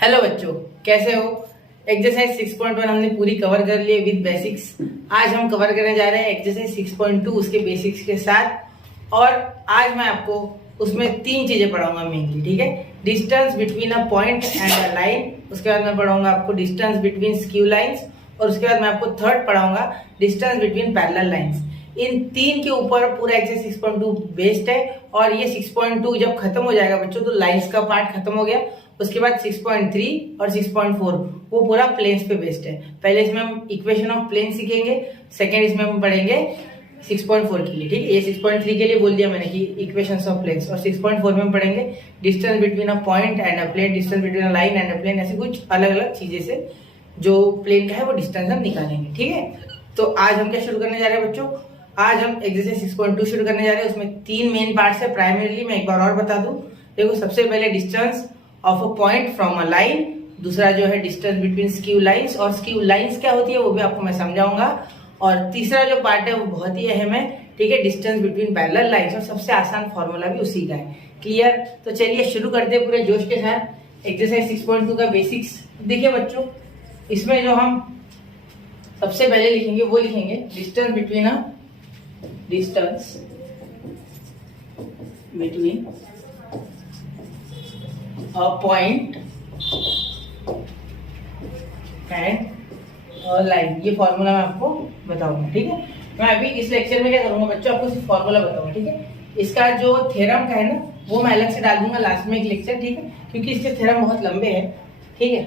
Hello बच्चों, कैसे हो। एक्सरसाइज 6.1 हमने पूरी कवर कर ली विद बेसिक्स। आज हम कवर करने जा रहे हैं एक्सरसाइज 6.2 उसके बेसिक्स के साथ। और आज मैं आपको उसमें तीन चीजें पढ़ाऊंगा मेनली, ठीक है। Distance between a point and a line, उसके बाद मैं पढ़ाऊंगा आपको डिस्टेंस बिटवीन स्क्यू लाइंस, और उसके बाद मैं आपको थर्ड पढ़ाऊंगा डिस्टेंस बिटवीन पैरेलल लाइंस। इन तीन के ऊपर पूरा एक्सरसाइज 6.2 बेस्ड है। और ये 6.2 जब खत्म हो जाएगा बच्चों तो लाइंस का पार्ट खत्म हो गया। उसके बाद 6.3 और 6.4 वो पूरा प्लेन्स पे बेस्ड है। पहले इसमें हम इक्वेशन ऑफ प्लेन सीखेंगे, सेकंड इसमें हम पढ़ेंगे 6.4 के लिए, ठीक है। ये 6.3 के लिए बोल दिया मैंने कि इक्वेशंस ऑफ प्लेन्स, और 6.4 में हम पढ़ेंगे distance between a point and a plane, distance between a line and a plane, ऐसे कुछ अलग अलग चीजें से जो प्लेन का है वो डिस्टेंस हम निकालेंगे, ठीक है। तो आज हम क्या शुरू करने जा रहे हैं बच्चों, आज हम एक्सरसाइज 6.2 शुरू करने जा रहे हैं। उसमें तीन मेन पार्ट्स है प्राइमरीली। मैं एक बार और बता दूं, देखो सबसे पहले distance of a point from a line, दूसरा जो है डिस्टेंस बिटवीन स्क्यू लाइंस, और स्क्यू लाइंस क्या होती है वो भी आपको मैं समझाऊंगा। और तीसरा जो पार्ट है वो बहुत ही अहम है, ठीक है, डिस्टेंस बिटवीन पैरेलल लाइंस, और सबसे आसान फॉर्मूला भी उसी का है। क्लियर? तो चलिए शुरू करते हैं पूरे जोश के साथ एक्सरसाइज 6.2 का बेसिक्स। देखिए बच्चों, इसमें जो हम सबसे पहले लिखेंगे वो लिखेंगे distance between a point and a line। ये फॉर्मूला मैं आपको बताऊंगा, ठीक है। मैं अभी इस लेक्चर में क्या करूंगा बच्चों, आपको सिर्फ फॉर्मूला बताऊंगा, ठीक है। इसका जो थ्योरम का है ना वो मैं अलग से डाल दूंगा लास्ट में एक लेक्चर, ठीक है, क्योंकि इसके थ्योरम बहुत लंबे हैं, ठीक है।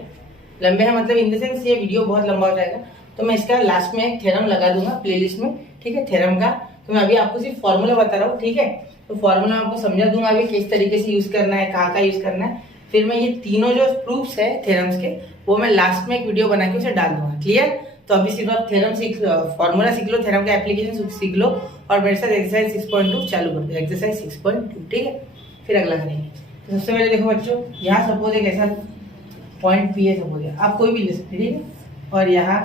लंबे हैं मतलब इन द सेंस ये वीडियो बहुत लंबा हो जाएगा, तो मैं इसका लास्ट में एक थ्योरम लगा दूंगा प्लेलिस्ट में, ठीक है, थ्योरम का। तो मैं अभी आपको सिर्फ फॉर्मूला बता रहा हूँ, ठीक है। तो फॉर्मूला आपको समझा दूंगा अभी किस तरीके से यूज करना है, कहाँ का यूज करना है। फिर मैं ये तीनों जो प्रूफ्स है थ्योरम्स के वो मैं लास्ट में एक वीडियो बना के उसे डाल दूंगा। क्लियर? तो अभी सिर्फ आप थ्योरम सीख, फॉर्मूला सीख लो, थ्योरम का एप्लीकेशन सीख लो, और मेरे साथ एक्सरसाइज 6.2 चालू कर दो, एक्सरसाइज 6.2, ठीक है। फिर अगला करेंगे। तो सबसे पहले देखो बच्चों, यहाँ सपोज एक ऐसा पॉइंट पी है, सपोज आप कोई भी ले सकते, ठीक है। और यहाँ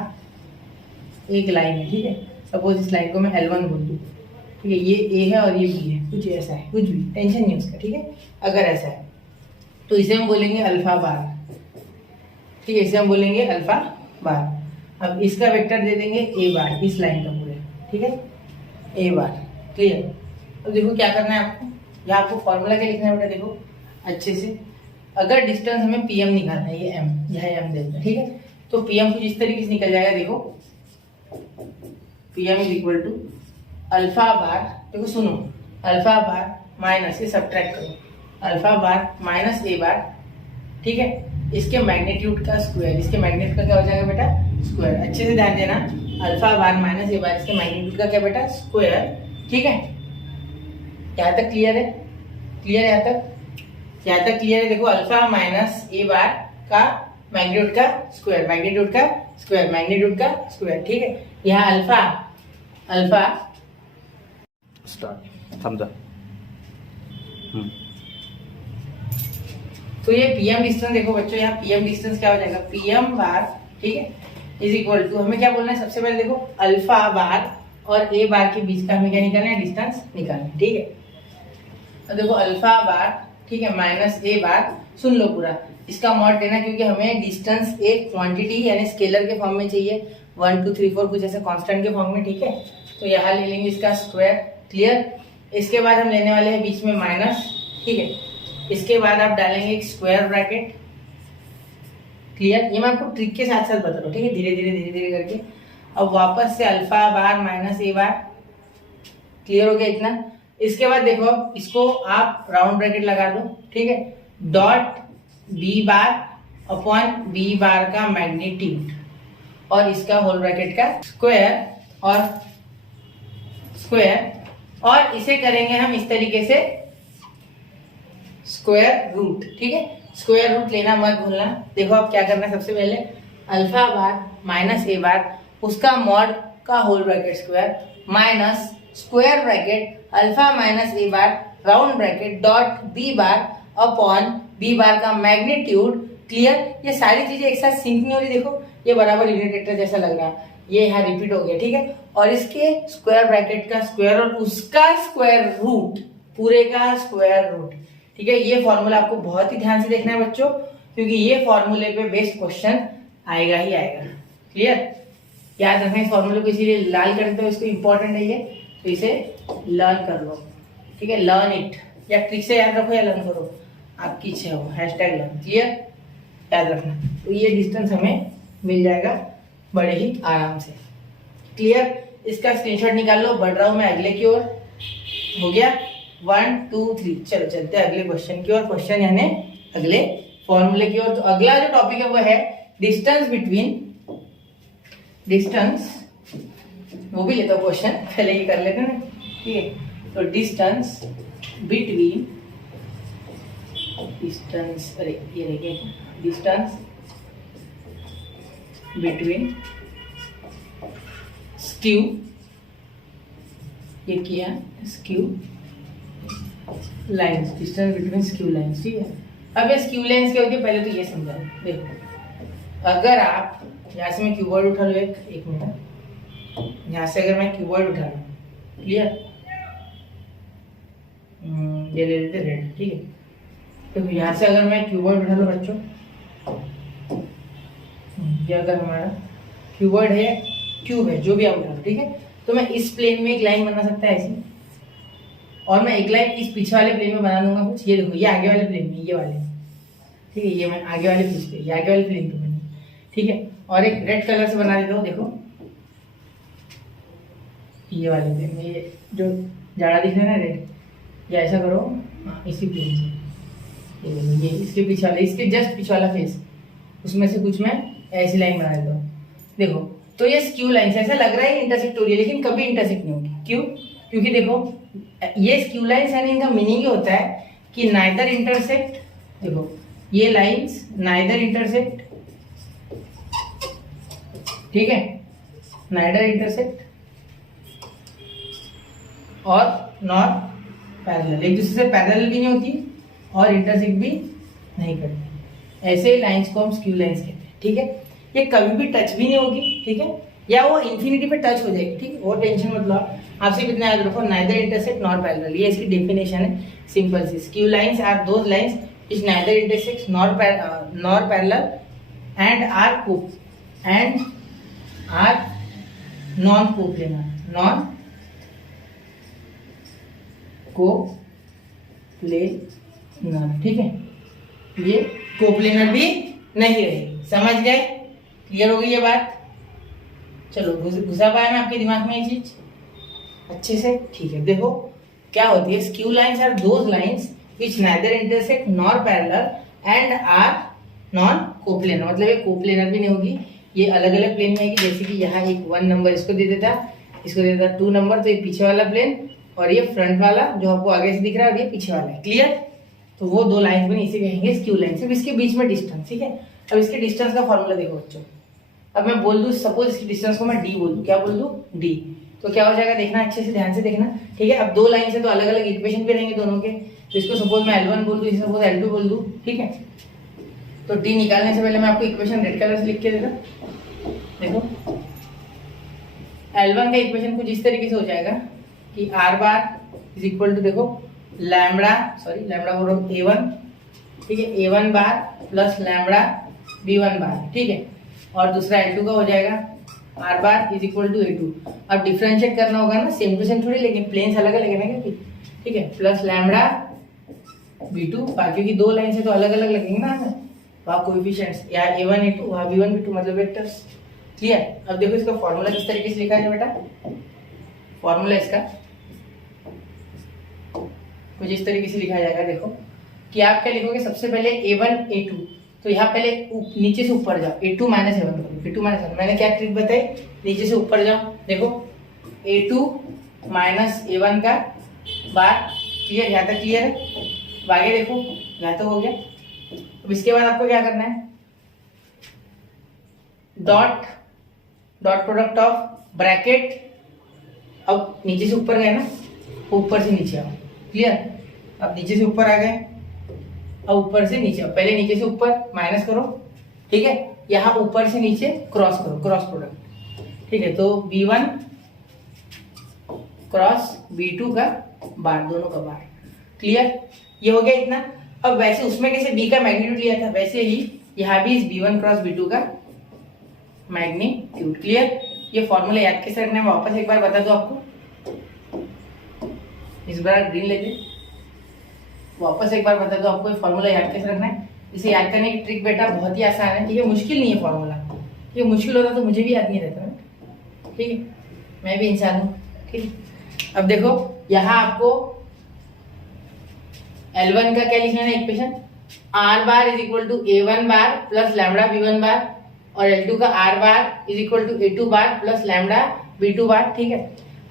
एक लाइन है, ठीक है। सपोज इस लाइन को मैं L1 बोल दूँ, ठीक है। ये A है और ये B है, कुछ ऐसा है, कुछ भी टेंशन नहीं उसका, ठीक है। अगर ऐसा है तो इसे हम बोलेंगे अल्फा बार, ठीक है, इसे हम बोलेंगे अल्फा बार। अब इसका वेक्टर दे देंगे A बार, इस लाइन का पूरे, ठीक है, A बार। क्लियर? अब देखो क्या करना है आपको, यहाँ आपको फॉर्मूला क्या लिखना है बेटा, देखो अच्छे से। अगर डिस्टेंस हमें PM निकालना है, ये M, यह M देता है, ठीक है। तो PM कुछ इस तरीके से निकल जाएगा, देखो PM is equal to alpha bar, देखो सुनो, अल्फा बार माइनस, ये सब्ट्रैक्ट करो, alpha bar minus A bar, ठीक है, इसके मैग्नीट्यूड का स्क्वायर, इसके मैग्नीट्यूड का क्या हो जाएगा बेटा, स्क्वायर। अच्छे से ध्यान देना, अल्फा बार माइनस A बार, इसके मैग्नीट्यूड का क्या बेटा, स्क्वायर, ठीक है। यहाँ तक क्लियर है? क्लियर है यहाँ तक? यहाँ तक क्लियर है? देखो अल्फा माइनस A बार का मैग्नीट्यूड का स्क्वायर, मैग्नीट्यूड का स्क्वायर, मैग्नीट्यूड का स्क्वायर, ठीक है। यहाँ अल्फा स्टार्ट समझा। तो ये PM डिस्टेंस देखो बच्चों, यहाँ PM डिस्टेंस क्या हो जाएगा, PM बार, ठीक है, इज इक्वल टू, हमें क्या बोलना है सबसे पहले, देखो अल्फा बार और A बार के बीच का हमें क्या निकालना है, डिस्टेंस निकालना है, ठीक है। तो देखो अल्फा बार, ठीक है, माइनस A बार, सुन लो पूरा, इसका मॉड लेना क्योंकि हमें डिस्टेंस एक क्वांटिटी यानी स्केलर के फॉर्म में चाहिए, 1 2 3 4 कुछ ऐसे कांस्टेंट के फॉर्म में, ठीक है। तो यहाँ ले लेंगे इसका स्क्वायर। क्लियर? इसके बाद हम लेने वाले हैं बीच में माइनस, ठीक है। इसके बाद आप डालेंगे एक स्क्वायर ब्रैकेट। क्लियर? ये मैं आपको ट्रिक के साथ साथ बता रहा हूँ, ठीक है, धीरे धीरे करके। अब वापस से alpha bar minus A bar. Clear हो गया इतना? इसके बाद देखो अब इसको आप राउंड ब्रैकेट लगा दो, ठीक है, dot B bar upon B bar का मैग्नीट्यूड और इसका होल ब्रैकेट का स्क्वायर, और इसे करेंगे हम इस तरीके से स्क्वायर रूट, ठीक है। स्क्वायर रूट लेना मत भूलना। देखो अब क्या करना है, सबसे पहले alpha bar minus A bar, उसका मॉड का whole bracket square, minus square bracket alpha minus A bar round bracket dot B bar upon B bar का मैग्नीट्यूड। क्लियर? ये सारी चीजें एक साथ सिंक नहीं हो रही, देखो ये बराबर यूनिट वेक्टर जैसा लग रहा है, ये यहाँ रिपीट हो गया, ठीक है। और इसके स्क्वायर ब्रैकेट का स्क्वायर और उसका स्क्वायर रूट, पूरे का स्क्वायर रूट, ठीक है। ये फॉर्मूला आपको बहुत ही ध्यान से देखना है बच्चों, क्योंकि ये फॉर्मूले पे बेस्ड क्वेश्चन आएगा ही आएगा। क्लियर? याद रखना इस फॉर्मूले को, इसीलिए लाल कर देते हो, इसको इंपॉर्टेंट है ये, तो इसे लर्न कर लो। ठीक है, लर्न इट, या ट्रिक से याद रखो या लर्न करो, आपकी इच्छा हो। #लर्न। क्लियर? याद रखना। तो ये डिस्टेंस हमें मिल जाएगा बड़े ही आराम से। क्लियर? इसका स्क्रीनशॉट निकाल लो। बढ़ रहा हूं मैं अगले की ओर। हो गया 1 2 3। चलो चलते हैं अगले क्वेश्चन की ओर। क्वेश्चन यानी अगले फॉर्मूले की ओर। तो अगला जो टॉपिक है वो है डिस्टेंस बिटवीन, डिस्टेंस, वो भी लेता हूँ क्वेश्चन, पहले ये कर लेते हैं ना। ठीक है, तो डिस्टेंस बिटवीन, डिस्टेंस, अरे ये देखिए, डिस्टेंस बिटवीन स्क्यू, ये किया skew lines, distance between skew lines. ठीक है, अब ये स्क्यू लाइंस क्या होती है पहले तो ये समझा। देखो, अगर आप यहाँ से मैं क्यूबॉइड उठा लूँ, एक मिनट, यहाँ से अगर मैं क्यूबॉइड उठा लूँ, क्लियर, ये ले लेते रेड। ठीक है, तो यहाँ से अगर मैं क्यूबॉइड उठा लूँ बच्चों, ये अगर हमारा क्यूबॉइड है, क्यूब है, जो भी आप उठा लो, ठीक है, तो मैं इस प्लेन में एक लाइन बना सकता है ऐसी, और मैं एक लाइन इस पीछे वाले प्लेन में बना दूंगा कुछ। ये देखो, ये आगे वाले प्लेन में, ये वाले, ठीक है, ये मैं आगे वाले पीस पे, ये आगे वाले प्लेन पे बनी। ठीक है, और एक रेड कलर से बना देता हूँ। देखो, ये वाले प्लेन में, ये जो जाड़ा दिख रहा है ना रेड, या ऐसा करो इसी प्लेन से, ये देखो, ये इसके पीछे वाला, इसके जस्ट पीछे वाला फेस, उसमें से कुछ मैं ऐसी लाइन बना देता हूँ। देखो, तो ये स्क्यू लाइन से ऐसा लग रहा है इंटरसेक्ट हो रही है, लेकिन कभी इंटरसेक्ट नहीं होगी। क्यों? क्योंकि देखो, ये स्क्यू लाइन्स यानी इनका मीनिंग ये होता है कि नाइदर इंटरसेक्ट, देखो ये लाइन्स नाइदर इंटरसेक्ट, ठीक है, नाइदर इंटरसेक्ट और नॉर पैरेलल, एक दूसरे से पैरेलल भी नहीं होती और इंटरसेक्ट भी नहीं करती। ऐसे लाइंस को हम स्क्यू लाइंस कहते हैं। ठीक है, ये कभी भी टच भी नहीं होगी, ठीक है, या वो इंफिनिटी पे टच हो जाएगी। ठीक है, वो टेंशन मत लो। आपसे कितना याद रखो, नाइदर इंटरसेक्ट नॉर पैरेलल, ये इसकी डेफिनेशन है सिंपल सी। Skew lines are those lines which neither intersect nor parallel and are non coplanar, non coplanar. ठीक है, ये कोप्लेनर भी नहीं रहेगी। समझ गए? क्लियर हो गई ये बात? चलो, घुसा पाया मैं आपके दिमाग में ये चीज अच्छे से? ठीक है, देखो क्या होती है, skew lines are those lines which neither intersect nor parallel and are non coplanar, मतलब ये कोप्लेनर भी नहीं होगी, ये अलग अलग प्लेन में आएगी। जैसे कि यहाँ एक 1 नंबर इसको दे देता, इसको दे देता 2 नंबर, तो ये पीछे वाला प्लेन और ये फ्रंट वाला जो आपको आगे से दिख रहा है, और ये पीछे वाला है। क्लियर? तो वो 2 लाइंस बनी, इसे कहेंगे स्क्यू लाइंस। अब इसके बीच में डिस्टेंस, ठीक है, अब इसके डिस्टेंस का फॉर्मूला देखो बच्चों। अब मैं बोल दूं, सपोज इसकी डिस्टेंस को मैं डी बोल दूं, क्या बोल दूं? डी, तो क्या हो जाएगा देखना, अच्छे से ध्यान से देखना। ठीक है, अब 2 लाइन से तो अलग अलग इक्वेशन भी रहेंगे दोनों के, तो इसको सपोज मैं L1 बोल दूं, इसे सपोज L2 बोल दूं। ठीक है, तो डी निकालने से पहले मैं आपको इक्वेशन रेड कलर से लिख के देता। देखो, L1 का इक्वेशन कुछ इस तरीके से हो जाएगा कि R bar is equal to, देखो, लैम्बडा बोल रहा हूँ A1, ठीक है, A1 bar plus lambda B1 बार। ठीक है, और दूसरा L2 का हो जाएगा R bar is equal to A2। अब डिफरेंशिएट करना होगा ना, सेम टू सेम थोड़ी, लेकिन प्लेन्स अलग अलग है ना, ठीक है, प्लस लैम्बडा B2 बार, क्योंकि 2 लाइन से तो अलग अलग लगेंगे ना हमें, वहाँ कोएफिशिएंट्स, यहाँ A1 A2, वहाँ B1 B2, मतलब वेक्टर्स। क्लियर? अब देखो इसका फॉर्मूला किस तरीके से लिखा है बेटा। फॉर्मूला इसका कुछ इस तरीके से लिखा जाएगा। देखो कि आप क्या लिखोगे, सबसे पहले A1 A2, तो यहाँ पहले नीचे से ऊपर जाओ, A2 माइनस A1 करो, A2 माइनस A1। मैंने क्या ट्रिक बताई, नीचे से ऊपर जाओ। देखो A2 माइनस A1 का बार। क्लियर? यहाँ तक क्लियर है? आगे देखो, यहाँ तक हो गया। अब इसके बाद आपको क्या करना है, डॉट प्रोडक्ट ऑफ ब्रैकेट। अब नीचे से ऊपर गए ना, ऊपर से नीचे आओ। क्लियर? अब नीचे से ऊपर आ गए, अब ऊपर से नीचे आओ। पहले नीचे से ऊपर माइनस करो, ठीक है, यहाँ ऊपर से नीचे क्रॉस करो, क्रॉस प्रोडक्ट। ठीक है, तो B1 क्रॉस B2 का बार, दोनों का बार। क्लियर? ये हो गया इतना। अब वैसे उसमें कैसे बी का मैग्नीट्यूड लिया था, वैसे ही यहाँ भी इस B1 क्रॉस B2 का मैग्नीट्यूड। क्लियर? ये फॉर्मूला याद कैसे रखना है मैं वापस एक बार बता दूं आपको। इस बार ग्रीन लेते, वापस एक बार बता दूं आपको ये फॉर्मूला याद कैसे रखना है। इसे याद करने की ट्रिक बेटा बहुत ही आसान है, ठीक है, मुश्किल नहीं है फॉर्मूला। ये मुश्किल होता तो मुझे भी याद नहीं रहता ना, ठीक है, मैं भी इंसान हूँ, ठीक है। अब देखो यहाँ आपको L1 का क्या लिखना है equation, R bar is equal to A1 bar plus lambda B1 bar, और L2 का R bar is equal to A2 bar plus lambda B2 bar, ठीक है।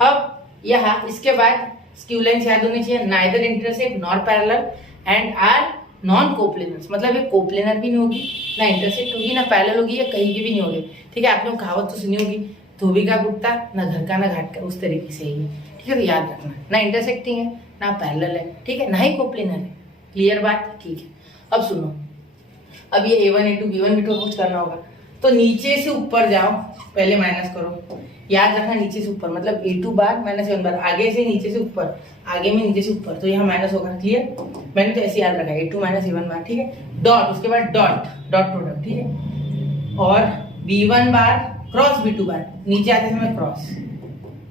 अब यहाँ इसके बाद स्क्यू लाइन्स याद होनी चाहिए, neither intersect nor parallel and are non coplanars, मतलब ये कोप्लेनर भी नहीं होगी, ना इंटरसेक्ट होगी, ना पैरेलल होगी, या कहीं की भी नहीं होगी, ठीक है। आपने कहावत तो सुनी होगी, धोबी का कुत्ता ना घर का ना घाट का, उस तरीके से ही, ठीक है। तो याद रखना, ना इंटरसेक्टिंग है ना पैरेलल है, ठीक है, ना ही कोप्लेनर है। क्लियर बात? ठीक है। अब सुनो, अब ये A1 A2 B1 B2 कुछ करना होगा, तो नीचे से ऊपर जाओ, पहले माइनस करो। याद रखना नीचे से ऊपर मतलब A2 बार माइनस A1 बार, आगे से नीचे से ऊपर, आगे में नीचे से ऊपर, तो यहाँ माइनस होगा। क्लियर? मैंने तो ऐसे याद रखा A2 माइनस A1 बार, ठीक है। डॉट, उसके बाद डॉट डॉट प्रोडक्ट, ठीक है, और B1 बार क्रॉस B2 बार, नीचे आते समय क्रॉस,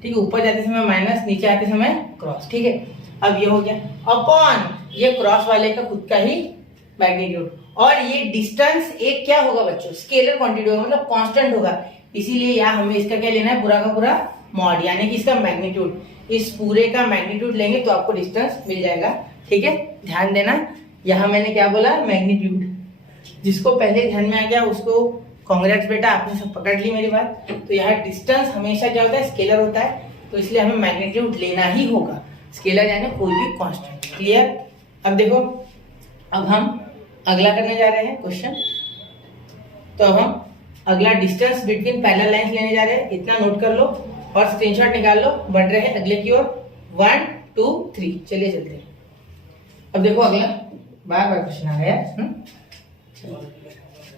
ठीक है, ऊपर जाते समय माइनस, नीचे आते समय क्रॉस, ठीक है। अब ये हो गया अपॉन ये क्रॉस वाले का खुद का ही मैग्नीट्यूड, और ये डिस्टेंस एक क्या होगा बच्चों, स्केलर क्वांटिटी होगा, मतलब कांस्टेंट होगा, इसीलिए यहाँ हमें इसका क्या लेना है, पूरा का पूरा मॉड, यानी कि इसका मैग्नीट्यूड। इस पूरे का मैग्नीट्यूड लेंगे तो आपको डिस्टेंस मिल जाएगा, ठीक है। ध्यान देना, यहाँ मैंने क्या बोला, मैग्नीट्यूड। जिसको पहले ध्यान में आ गया उसको कांग्रेट्स बेटा, आपने सब पकड़ ली मेरी बात। तो यहाँ डिस्टेंस हमेशा क्या होता है, स्केलर होता है, तो इसलिए हमें मैग्नीट्यूड लेना ही होगा, स्केलर यानी कोई भी कांस्टेंट। क्लियर? अब देखो, अब हम अगला करने जा रहे हैं क्वेश्चन। तो अब हम अगला डिस्टेंस बिटवीन पैरेलल लाइंस लेने जा रहे हैं, इतना नोट कर लो और स्क्रीनशॉट निकाल लो। बढ़ रहे हैं अगले की ओर, 1 2 3, चलिए चलते हैं। अब देखो अगला, बार बार क्वेश्चन आ गया,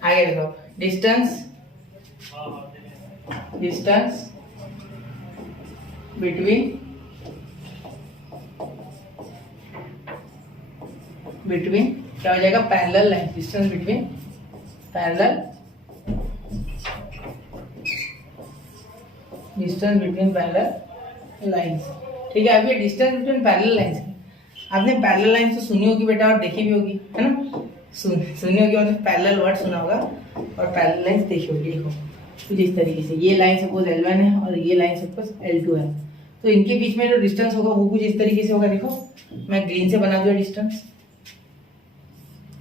आगे देखो, डिस्टेंस बिटवीन क्या हो जाएगा, parallel line, distance between parallel lines, ठीक है। अब ये डिस्टेंस बिटवीन पैरेलल लाइंस, आपने पैरेलल लाइंस तो सुनी होगी बेटा और देखी भी होगी, है ना, सुनी होगी, मतलब पैरेलल वर्ड सुना होगा और पैरेलल लाइंस देखी होगी। देखो कुछ इस तरीके से, ये लाइन सपोज L1 है और ये लाइन सपोज L2 है, तो इनके बीच में जो डिस्टेंस होगा वो कुछ इस तरीके से होगा। देखो मैं ग्रीन से बना दूं डिस्टेंस,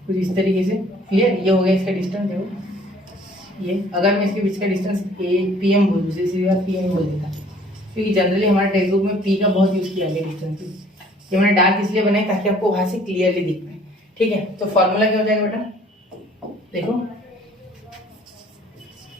कुछ इस तरीके से। क्लियर? ये हो गया इसका डिस्टेंस। देखो ये, अगर मैं इसके बीच का डिस्टेंस PM बोल दूँ, सीधा PM बोल देता, क्योंकि जनरली हमारे टेक्स्ट बुक में P का बहुत यूज किया गया डिस्टेंस। ये मैंने डार्क इसलिए बनाई ताकि आपको वहां से क्लियरली दिख पाए, ठीक है। तो फॉर्मूला क्या हो जाएगा बेटा, देखो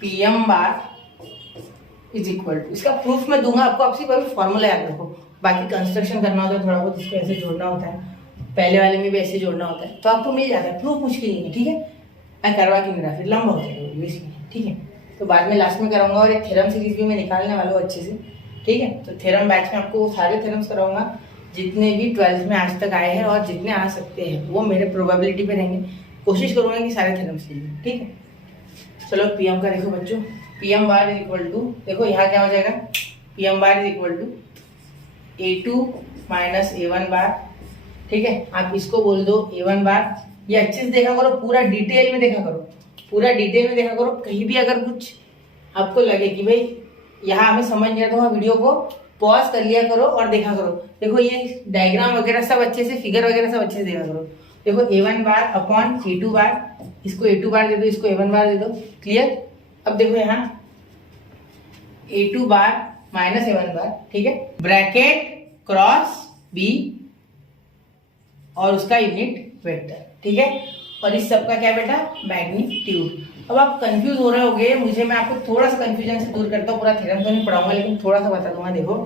PM bar is equal to, इसका प्रूफ मैं दूंगा आपको, आप सिर्फ फॉर्मूला याद रखो, बाकी कंस्ट्रक्शन करना होता है थोड़ा बहुत, इसको ऐसे जोड़ना होता है, पहले वाले में भी ऐसे जोड़ना होता है, तो आपको मिल जाता है, प्रूफ मुश्किल नहीं है, ठीक है। मैं करवा के नहीं रहा, फिर लंबा हो जाएगा बेसिकली, ठीक है। तो बाद में लास्ट में कराऊंगा, और एक थ्योरम सीरीज भी मैं निकालने वाला हूँ अच्छे से, ठीक है। तो थ्योरम बैच में आपको सारे थ्योरम्स कराऊंगा जितने भी 12th में आज तक आए हैं और जितने आ सकते हैं, वो मेरे प्रोबेबिलिटी पे रहेंगे, कोशिश करूंगा कि सारे थ्योरम्स लीजिए, ठीक है। चलो PM का देखो बच्चों, PM bar is equal to, देखो यहाँ क्या हो जाएगा, PM bar is equal to A2 minus A1 bar, ठीक है। आप इसको बोल दो A1 बार। ये अच्छे से देखा करो, पूरा डिटेल में देखा करो, पूरा डिटेल में देखा करो, कहीं भी अगर कुछ आपको लगे कि भाई यहाँ हमें समझ नहीं आता, तो वीडियो को पॉज कर लिया करो और देखा करो। देखो ये डायग्राम वगैरह सब अच्छे से, फिगर वगैरह सब अच्छे से देखा करो। देखो A1 बार अपॉन A2 बार, इसको A2 बार दे दो, इसको A1 बार दे दो। क्लियर? अब देखो यहाँ A2 bar minus A1 bar, ठीक है, ब्रैकेट क्रॉस B और उसका यूनिट वेक्टर, ठीक है, और इस सब का क्या बेटा, मैग्नीट्यूड। अब आप कंफ्यूज हो रहे होगे, मुझे, मैं आपको थोड़ा सा कंफ्यूजन से दूर करता हूँ, पूरा थ्योरम तो नहीं पढ़ाऊंगा लेकिन थोड़ा सा बता दूंगा। देखो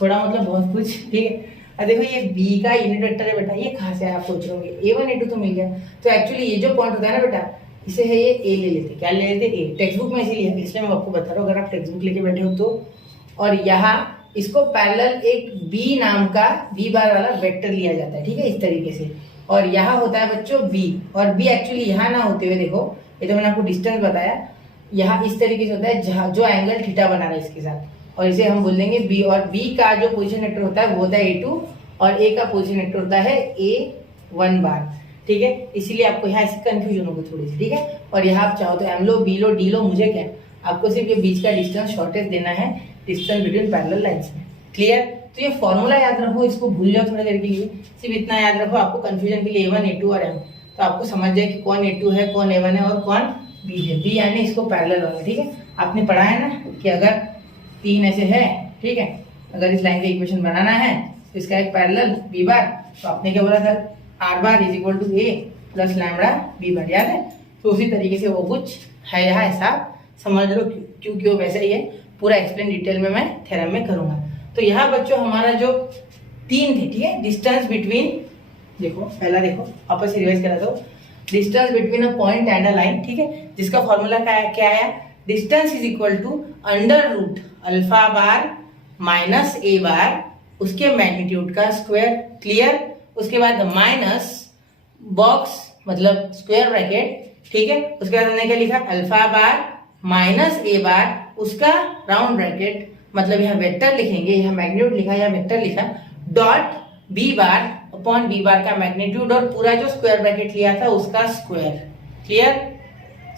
थोड़ा मतलब बहुत कुछ, ठीक है। अब देखो ये B का यूनिट वेक्टर है बेटा, ये कहाँ से है आप सोच रहे होंगे, A1 A2 तो मिल गया, तो एक्चुअली ये जो पॉइंट होता है ना बेटा, इसे है ये A ले लेते, क्या ले लेते, A। टेक्स्ट बुक में इसीलिए है, इसलिए मैं आपको बता रहा हूँ, अगर आप टेक्स्ट बुक लेके बैठे हो तो। और यहाँ इसको पैरेलल एक B नाम का B बार वाला वेक्टर लिया जाता है, ठीक है, इस तरीके से। और यहाँ होता है बच्चों b, और b एक्चुअली यहाँ ना होते हुए देखो, ये तो मैंने आपको डिस्टेंस बताया, यहाँ इस तरीके से होता है जहाँ जो एंगल थीटा बना रहा है इसके साथ, और इसे हम बोल देंगे b, और b का जो पोजीशन वेक्टर होता है वो होता है a2 और a का पोजीशन वेक्टर होता है a1 बार। ठीक है, इसीलिए आपको यहाँ ऐसी कंफ्यूजन होगी थोड़ी सी। ठीक है, और यहाँ आप चाहो तो m लो, b लो, d लो, मुझे क्या, आपको सिर्फ ये बीच का डिस्टेंस शॉर्टेज देना है डिस्टेंस बिटवीन पैरेलल लाइंस में। क्लियर? तो ये फॉर्मूला याद रखो, इसको भूल जाओ थोड़ी देर के लिए, सिर्फ इतना याद रखो आपको कंफ्यूजन के लिए, a1 a2 और m, तो आपको समझ जाए कि कौन a2 है, कौन a1 है और कौन b है। b यानी इसको पैरेलल वाला। ठीक है, आपने पढ़ा है ना कि अगर तीन ऐसे है, ठीक है, अगर इस लाइन का इक्वेशन बनाना है तो इसका एक पैरेलल b बार, तो आपने क्या बोला था, r bar is equal to a plus lambda b bar, याद है? तो उसी तरीके से वो कुछ है यहाँ, ऐसा समझ लो, क्योंकि वो वैसा ही है, पूरा एक्सप्लेन डिटेल में मैं थ्योरम में करूंगा। तो यहाँ बच्चों हमारा जो तीन थे, ठीक है, डिस्टेंस बिटवीन, देखो पहला देखो आपस से रिवाइज करा दो, distance between a point and a line, ठीक है, जिसका फॉर्मूला क्या आया, distance is equal to under root alpha bar minus a bar, उसके मैग्नीट्यूड का स्क्वायर। क्लियर? उसके बाद माइनस बॉक्स मतलब स्क्वायर ब्रैकेट, ठीक है, उसके बाद हमने क्या लिखा, alpha bar minus a bar, उसका राउंड ब्रैकेट, मतलब यहाँ वेक्टर लिखेंगे, यहाँ मैग्नीट्यूड लिखा या वेक्टर लिखा, dot B bar upon B bar का मैग्नीट्यूड, और पूरा जो स्क्वायर ब्रैकेट लिया था उसका स्क्वायर। क्लियर?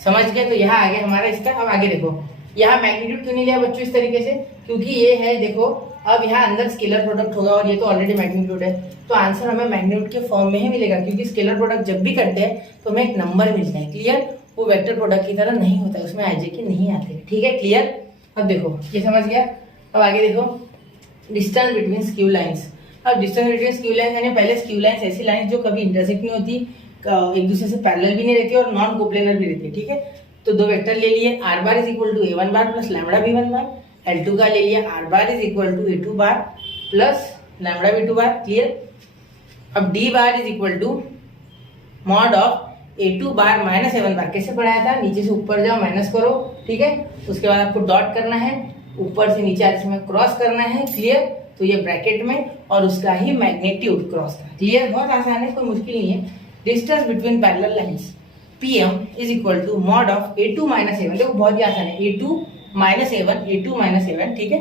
समझ गए? तो यहाँ आगे हमारा इसका, अब आगे देखो, यहाँ मैग्नीट्यूड क्यों नहीं लिया बच्चों इस तरीके से, क्योंकि ये है, देखो अब यहाँ अंदर स्केलर प्रोडक्ट होगा और ये तो ऑलरेडी मैग्नीट्यूड है, तो आंसर हमें मैग्नीट्यूड के फॉर्म में ही मिलेगा, क्योंकि स्केलर प्रोडक्ट जब भी करते हैं तो हमें एक नंबर मिलता है। क्लियर? वो वेक्टर प्रोडक्ट की तरह नहीं होता है, उसमें आईजेके नहीं आते। ठीक है, क्लियर? अब देखो ये समझ गया, अब आगे देखो डिस्टेंस बिटवीन स्क्यू लाइंस। अब डिस्टेंस बिटवीन स्क्यू लाइंस यानी पहले स्क्यू लाइंस ऐसी लाइंस जो कभी इंटरसेक्ट नहीं होती, एक दूसरे से पैरेलल भी नहीं रहती और नॉन कोप्लेनर भी रहती है। ठीक है, तो दो वेक्टर ले लिए, R bar is equal to a1 bar plus lambda b1 bar, L2 का ले लिया, R bar is equal to a2 bar plus lambda b2 bar. Clear? अब d bar is equal to mod of a2 bar minus a1 bar. कैसे पढ़ाया था, नीचे से ऊपर जाओ माइनस करो, ठीक है, उसके बाद आपको डॉट करना है, ऊपर से नीचे आते समय क्रॉस करना है। क्लियर? तो ये ब्रैकेट में और उसका ही मैग्नीट्यूड क्रॉस का। क्लियर? बहुत आसान है, कोई मुश्किल नहीं है। Distance between parallel lines PM is equal to mod of a2 minus a1, देखो बहुत ही आसान है, a2 माइनस a1, ठीक है,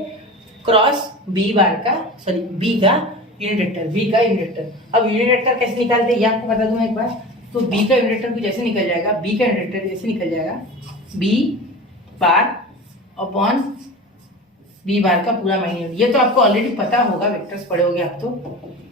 क्रॉस b बार का, सॉरी b का यूनिट वेक्टर, अब यूनिट वेक्टर कैसे निकालते हैं ये आपको बता दूं एक बार। तो b का यूनिट वेक्टर कुछ ऐसे निकल जाएगा, b का यूनिट वेक्टर ऐसे निकल जाएगा, b bar upon b bar का पूरा मैग्नीट्यूड। ये तो आपको ऑलरेडी पता होगा, वेक्टर्स पढ़े होगे आप तो,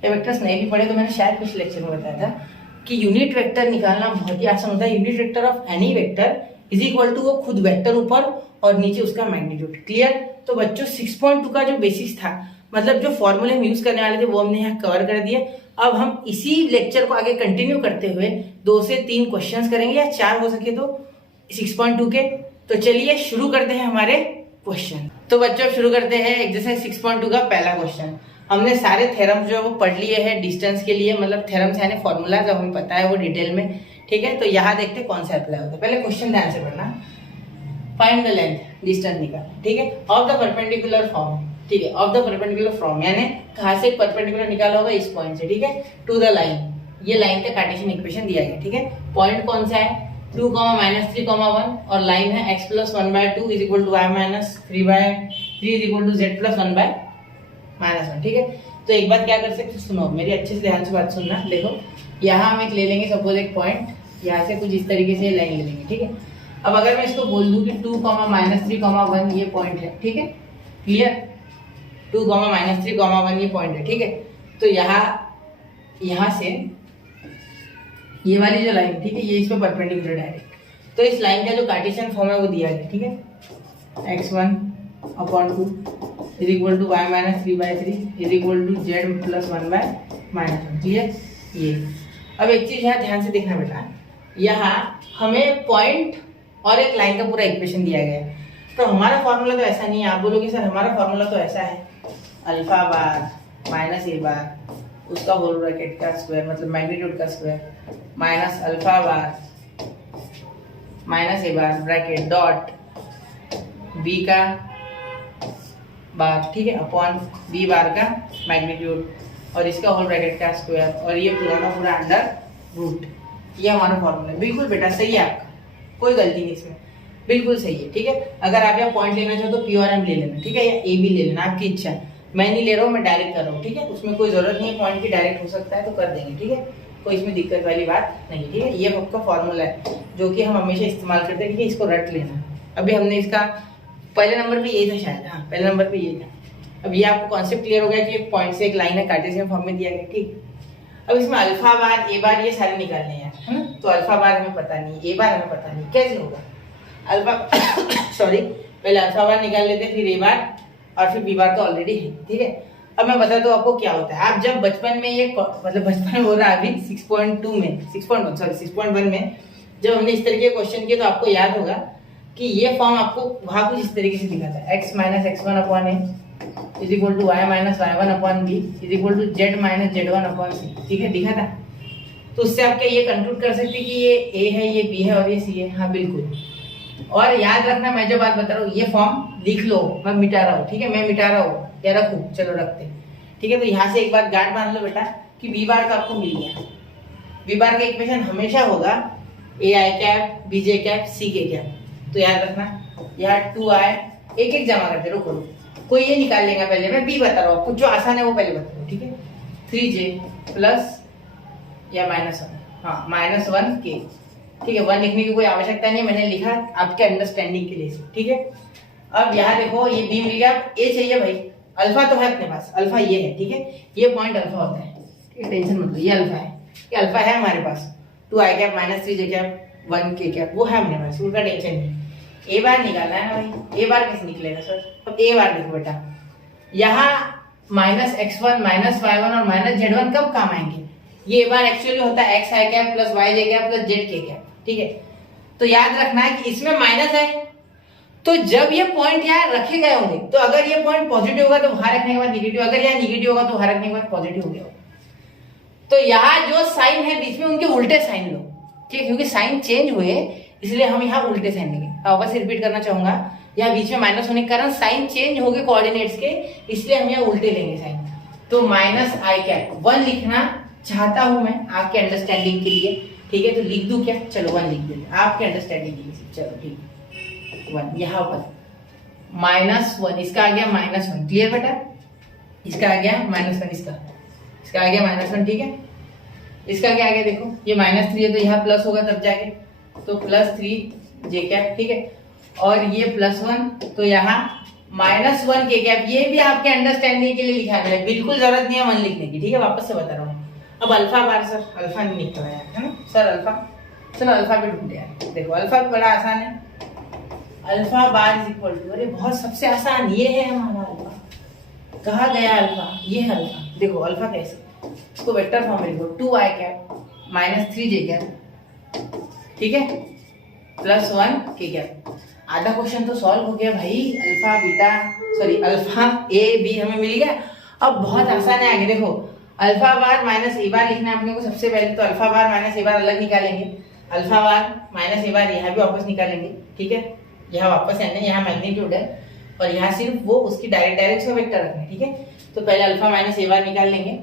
या वेक्टर्स नहीं भी पढ़े तो मैंने शायद कुछ लेक्चर में बताया था कि यूनिट वेक्टर निकालना बहुत ही आसान होता है। Unit vector of any vector is equal to, वो खुद वेक्टर ऊपर और नीचे उसका मैग्नीट्यूड। क्लियर? तो बच्चों 6.2 का जो बेसिस था, मतलब जो फॉर्मूले हम यूज करने वाले थे वो हमने यहाँ कवर कर दिए। अब हम इसी लेक्चर को आगे कंटिन्यू करते हुए 2 से 3 क्वेश्चंस करेंगे, या 4 हो सके तो 6.2 के। तो चलिए शुरू करते हैं हमारे क्वेश्चन। तो बच्चों शुरू करते हैं एक्सरसाइज 6.2 का पहला क्वेश्चन। हमने सारे थ्योरम्स जो है वो पढ़ लिए हैं डिस्टेंस के लिए, मतलब थ्योरम्स यानी फॉर्मूला जो हमें पता है वो डिटेल में। ठीक है, तो यहाँ देखते हैं कौन सा अप्लाई होता है। पहले क्वेश्चन ध्यान से पढ़ना, फाइंड द लेंथ, डिस्टेंस निकाल, ठीक है, ऑफ द परपेंडिकुलर फॉर्म। ठीक है, ऑफ द परपेंडिकुलर फॉर्म यानी कहाँ से परपेंडिकुलर निकाला होगा, इस पॉइंट से, ठीक है, टू द लाइन। ये लाइन का कार्टेशियन इक्वेशन दिया गया, ठीक है, पॉइंट कौन सा है, 2, -3, 1, और लाइन है x + 1/2 is equal to y - 3/3 is equal to z + 1/-1। ठीक है, तो एक बात क्या कर सकते, सुनो मेरी अच्छे से ध्यान से बात सुनना। देखो यहाँ हम एक ले लेंगे, सपोज एक पॉइंट, यहाँ से कुछ इस तरीके से लाइन ले लेंगे। ठीक है, अब अगर मैं इसको बोल दूं कि 2, -3, 1 ये पॉइंट है। ठीक है, क्लियर, 2, -3, 1 ये पॉइंट है। ठीक है, तो यहाँ से ये वाली जो लाइन, ठीक है, ये इस पे परपेंडिकुलर डायरेक्ट। तो इस लाइन का जो कार्टेशियन फॉर्म है वो दिया गया, ठीक है, x1/2 is equal to y - 3/3 is equal to z + 1/-1। Clear? ये अब एक चीज यहाँ ध्यान से देखना बेटा, यहाँ हमें पॉइंट और एक लाइन का पूरा इक्वेशन दिया गया है। तो हमारा फॉर्मूला तो ऐसा नहीं है, आप बोलोगे सर हमारा फॉर्मूला तो ऐसा है, alpha bar minus a bar उसका होल ब्रैकेट का स्क्वायर, मतलब मैग्नीट्यूड का square, minus alpha bar minus a bar bracket dot b का बार, ठीक है, अपॉन बी बार का मैग्नीट्यूड और इसका होल ब्रैकेट का स्क्वायर, और ये पूरा का पूरा अंडर रूट, ये हमारा फॉर्मूला है। बिल्कुल बेटा सही है आपका, कोई गलती नहीं इसमें, बिल्कुल सही है। ठीक है, अगर आप यहाँ पॉइंट लेना चाहो तो पी और एम ले लेना, ठीक है, या ए भी ले लेना, आपकी इच्छा है। मैं नहीं ले रहा हूँ, मैं डायरेक्ट कर रहा हूँ। ठीक है, उसमें कोई जरूरत नहीं है पॉइंट की, डायरेक्ट हो सकता है तो कर देंगे। ठीक है, कोई इसमें दिक्कत वाली बात नहीं। ठीक है, ये आपका फॉर्मूला है जो कि हम हमेशा इस्तेमाल करते हैं। ठीक है, इसको रट लेना। अभी हमने इसका पहले नंबर पे ये था शायद, हाँ पहले नंबर पे ये था। अब ये आपको कॉन्सेप्ट क्लियर हो गया कि एक पॉइंट से एक लाइन है, कार्टेशियन फॉर्म में दिया गया। ठीक, अब इसमें अल्फा बार ए बार ये सारे निकालने हैं, है ना। तो अल्फा बार हमें पता नहीं, ए बार हमें पता नहीं, कैसे होगा अल्फा सॉरी, पहले अल्फा बार निकाल लेते, फिर ए बार और फिर बी बार तो ऑलरेडी है। ठीक है, अब मैं बता दूं आपको क्या होता है। आप जब बचपन में ये मतलब बचपन में हो रहा है अभी 6.2 में 6.1 में जब हमने इस तरीके के क्वेश्चन किए तो आपको याद होगा कि ये फॉर्म आपको वहां कुछ इस तरीके से दिखा था, x minus x1 upon a is equal to y minus y1 upon b is equal to z minus z1 upon c. ठीक है, दिखा था। तो उससे आप क्या ये कंक्लूड कर सकते हैं कि ये a है, ये b है और ये c है। हाँ बिल्कुल। और याद रखना, मैं जो बात बता रहा हूँ ये फॉर्म लिख लो, मैं मिटा रहा हूँ। ठीक है, मैं मिटा रहा हूँ या रखूँ, चलो रखते। ठीक है, तो यहाँ से एक बार गांठ बांध लो बेटा कि बी बार का आपको मिल गया। बी बार का इक्वेशन हमेशा होगा a i cap b j cap c k cap. तो याद रखना यहाँ 2i एक एक जमा करते रहो, कोई ये निकाल लेगा। पहले मैं बी बता रहा हूँ, कुछ जो आसान है वो पहले बता रहा हूँ। ठीक है, 3j प्लस या -1, हाँ -1 के। ठीक है, 1 लिखने की कोई आवश्यकता नहीं है, मैंने लिखा आपके अंडरस्टैंडिंग के लिए। ठीक है, अब यहाँ देखो ये बी मिल गया, ए चाहिए भाई, अल्फा तो है अपने पास, अल्फा ये है। ठीक है, ये पॉइंट अल्फा होता है। ठीक है, टेंशन मत लो, ये अल्फा है, ये अल्फा है हमारे पास। 2i cap minus 3j cap 1 के कैप वो है अपने पास, उसका टेंशन नहीं। ए बार निकालना है ना भाई, ए बार कैसे निकलेगा सर। अब ए बार देखो बेटा, यहाँ -x1 -y1 और -z1 कब काम आएंगे। ये ए बार एक्चुअली होता है x i cap plus y j cap plus z k cap. ठीक है, तो याद रखना है कि इसमें माइनस है, तो जब ये पॉइंट यहाँ रखे गए होंगे तो अगर ये पॉइंट पॉजिटिव होगा तो वहां रखने के बाद निगेटिव, अगर यहाँ निगेटिव होगा तो वहां रखने के बाद पॉजिटिव हो गया। तो यहाँ जो साइन है बीच में उनके उल्टे साइन लो। ठीक है, क्योंकि साइन चेंज हुए इसलिए हम यहाँ उल्टे साइन लेंगे। वापस रिपीट करना चाहूंगा, यहाँ बीच में माइनस होने के कारण साइन चेंज हो गए कोऑर्डिनेट्स के, इसलिए हम यहाँ उल्टे लेंगे साइन। तो -i कैप 1 लिखना चाहता हूं मैं आपके अंडरस्टैंडिंग के लिए। ठीक है, तो लिख दूं क्या, चलो 1 लिख देते आपके अंडरस्टैंडिंग के लिए। चलो ठीक है, 1 यहाँ पर -1, इसका आ गया -1। क्लियर बेटा, इसका आ गया -1, इसका आ गया -1। ठीक है, इसका क्या आ गया देखो, ये -3 है तो यहाँ प्लस होगा तब जाके, तो +3 जे कैप। ठीक है, और ये +1 तो यहाँ -1 के कैप। ये भी आपके अंडरस्टैंडिंग के लिए लिखा है, बिल्कुल जरूरत नहीं है 1 लिखने की। ठीक है, वापस से बता रहा हूँ। अब अल्फा बार सर, अल्फा नहीं निकल रहा है ना सर, अल्फा, चलो अल्फा भी ढूंढे यार। देखो अल्फा भी बड़ा आसान है, alpha bar is equal to, अरे बहुत सबसे आसान ये है हमारा अल्फा। कहा गया अल्फा, ये है अल्फा। देखो अल्फा कैसे, इसको वेक्टर फॉर्म में लिखो, 2i कैप -3j कैप, ठीक है, +1 के कैप। आधा क्वेश्चन तो सॉल्व हो गया भाई। Alpha beta sorry alpha A B हमें मिल गया। अब बहुत आसान है आगे देखो, अल्फा बार माइनस ए बार लिखना है अपने को। सबसे पहले तो अल्फा बार माइनस ए बार अलग निकालेंगे, अल्फा बार माइनस ए बार यहाँ भी वापस निकालेंगे। ठीक है, यहाँ वापस है, यहाँ मैग्नीट्यूड है और यहाँ सिर्फ वो उसकी डायरेक्ट वेक्टर रखना है। ठीक है, तो पहले अल्फा माइनस ए बार निकाल लेंगे,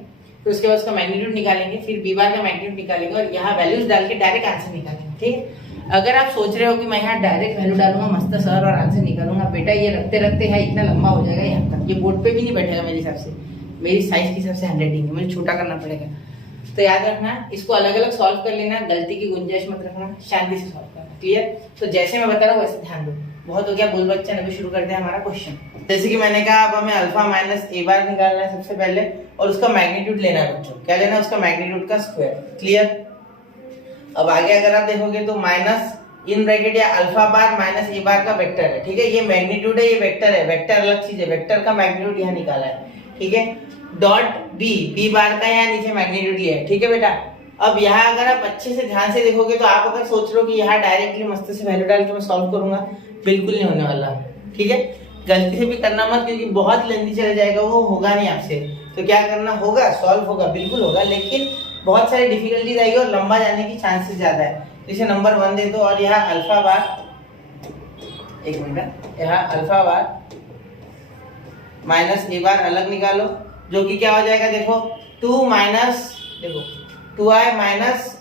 फिर उसके बाद उसका मैग्नीट्यूड निकालेंगे, फिर बी बार का मैग्नीट्यूड निकालेंगे और यहाँ वैल्यूज डाल के डायरेक्ट आंसर निकालेंगे। ठीक है, अगर आप सोच रहे हो कि मैं यहाँ डायरेक्ट वैल्यू डालूंगा मस्त सर और आंसर निकालूंगा, बेटा ये रखते रखते है इतना लंबा हो जाएगा, यहाँ तक ये बोर्ड पे भी नहीं बैठेगा मेरे हिसाब से, मेरी साइज के हिसाब से हैंडराइटिंग है, मुझे छोटा करना पड़ेगा। तो याद रखना, इसको अलग अलग सॉल्व कर लेना, गलती की गुंजाइश मत रखना, शांति से सॉल्व करना। क्लियर? तो जैसे मैं बता रहा हूँ वैसे ध्यान दो। बहुत हो गया बोल बच्चा, अभी शुरू करते हैं हमारा क्वेश्चन। जैसे कि मैंने कहा अब हमें अल्फा माइनस ए बार निकालना है सबसे पहले और उसका मैग्नीट्यूड लेना है बच्चों। क्या लेना है? उसका मैग्नीट्यूड का स्क्वायर। क्लियर? अब आगे अगर आप देखोगे तो माइनस इन ब्रैकेट या अल्फा बार माइनस ए बार का वेक्टर है। ठीक है, ये मैग्नीट्यूड है, ये वेक्टर है, वेक्टर अलग चीज है, वेक्टर का मैग्नीट्यूड यहाँ निकाला है। ठीक है, डॉट बी, बी बार का यहाँ नीचे मैग्नीट्यूड लिया है। ठीक है बेटा, अब यहाँ अगर आप अच्छे से ध्यान से देखोगे तो आप अगर सोच रहे हो कि यहाँ डायरेक्टली मस्त से वैल्यू डाल के मैं सॉल्व करूंगा, बिल्कुल नहीं होने वाला। ठीक है, गलती से भी करना मत, क्योंकि बहुत लेंथी चला जाएगा, वो होगा नहीं आपसे। तो क्या करना होगा, सॉल्व होगा, बिल्कुल होगा, लेकिन बहुत सारी डिफिकल्टीज आएगी और लंबा जाने की चांसेस ज्यादा है। तो इसे नंबर 1 दे दो और यहाँ अल्फा बार, एक मिनट, यहाँ अल्फा बार माइनस ए बार अलग निकालो, जो कि क्या हो जाएगा देखो 2 माइनस, देखो 2i माइनस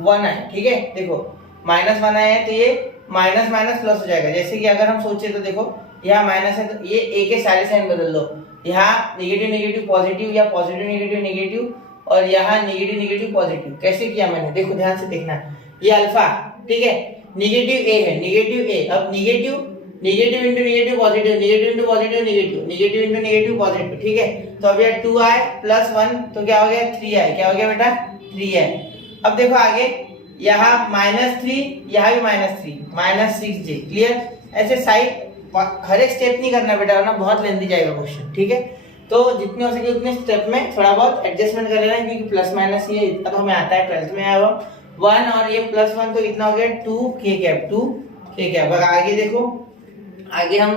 1i, ठीक है। देखो माइनस 1i है तो ये माइनस माइनस प्लस हो जाएगा। जैसे कि अगर हम सोचे तो देखो यहाँ माइनस है तो ये ए के सारे साइन बदल दो, यहाँ नेगेटिव नेगेटिव पॉजिटिव या पॉजिटिव नेगेटिव नेगेटिव और यहाँ नेगेटिव नेगेटिव पॉजिटिव। कैसे किया मैंने, देखो ध्यान से देखना। ये अल्फा, ठीक है, नेगेटिव ए है, नेगेटिव ए, अब negative negative into negative positive, negative into positive negative, negative into negative positive, ठीक है। तो अब ये 2i प्लस 1 तो क्या हो गया 3i, क्या हो गया बेटा 3i। अब देखो आगे यहाँ -3, यहाँ भी -3, -6j, क्लियर। ऐसे साइड हर एक स्टेप नहीं करना बेटा, वरना बहुत लेंथी जाएगा क्वेश्चन, ठीक है। तो जितने हो सके उतने स्टेप में थोड़ा बहुत एडजस्टमेंट कर लेना, क्योंकि प्लस माइनस ये इतना तो हमें आता है, 12th में आया 1 और ये +1 तो इतना हो गया 2k कैप, 2k कैप। आगे देखो, आगे हम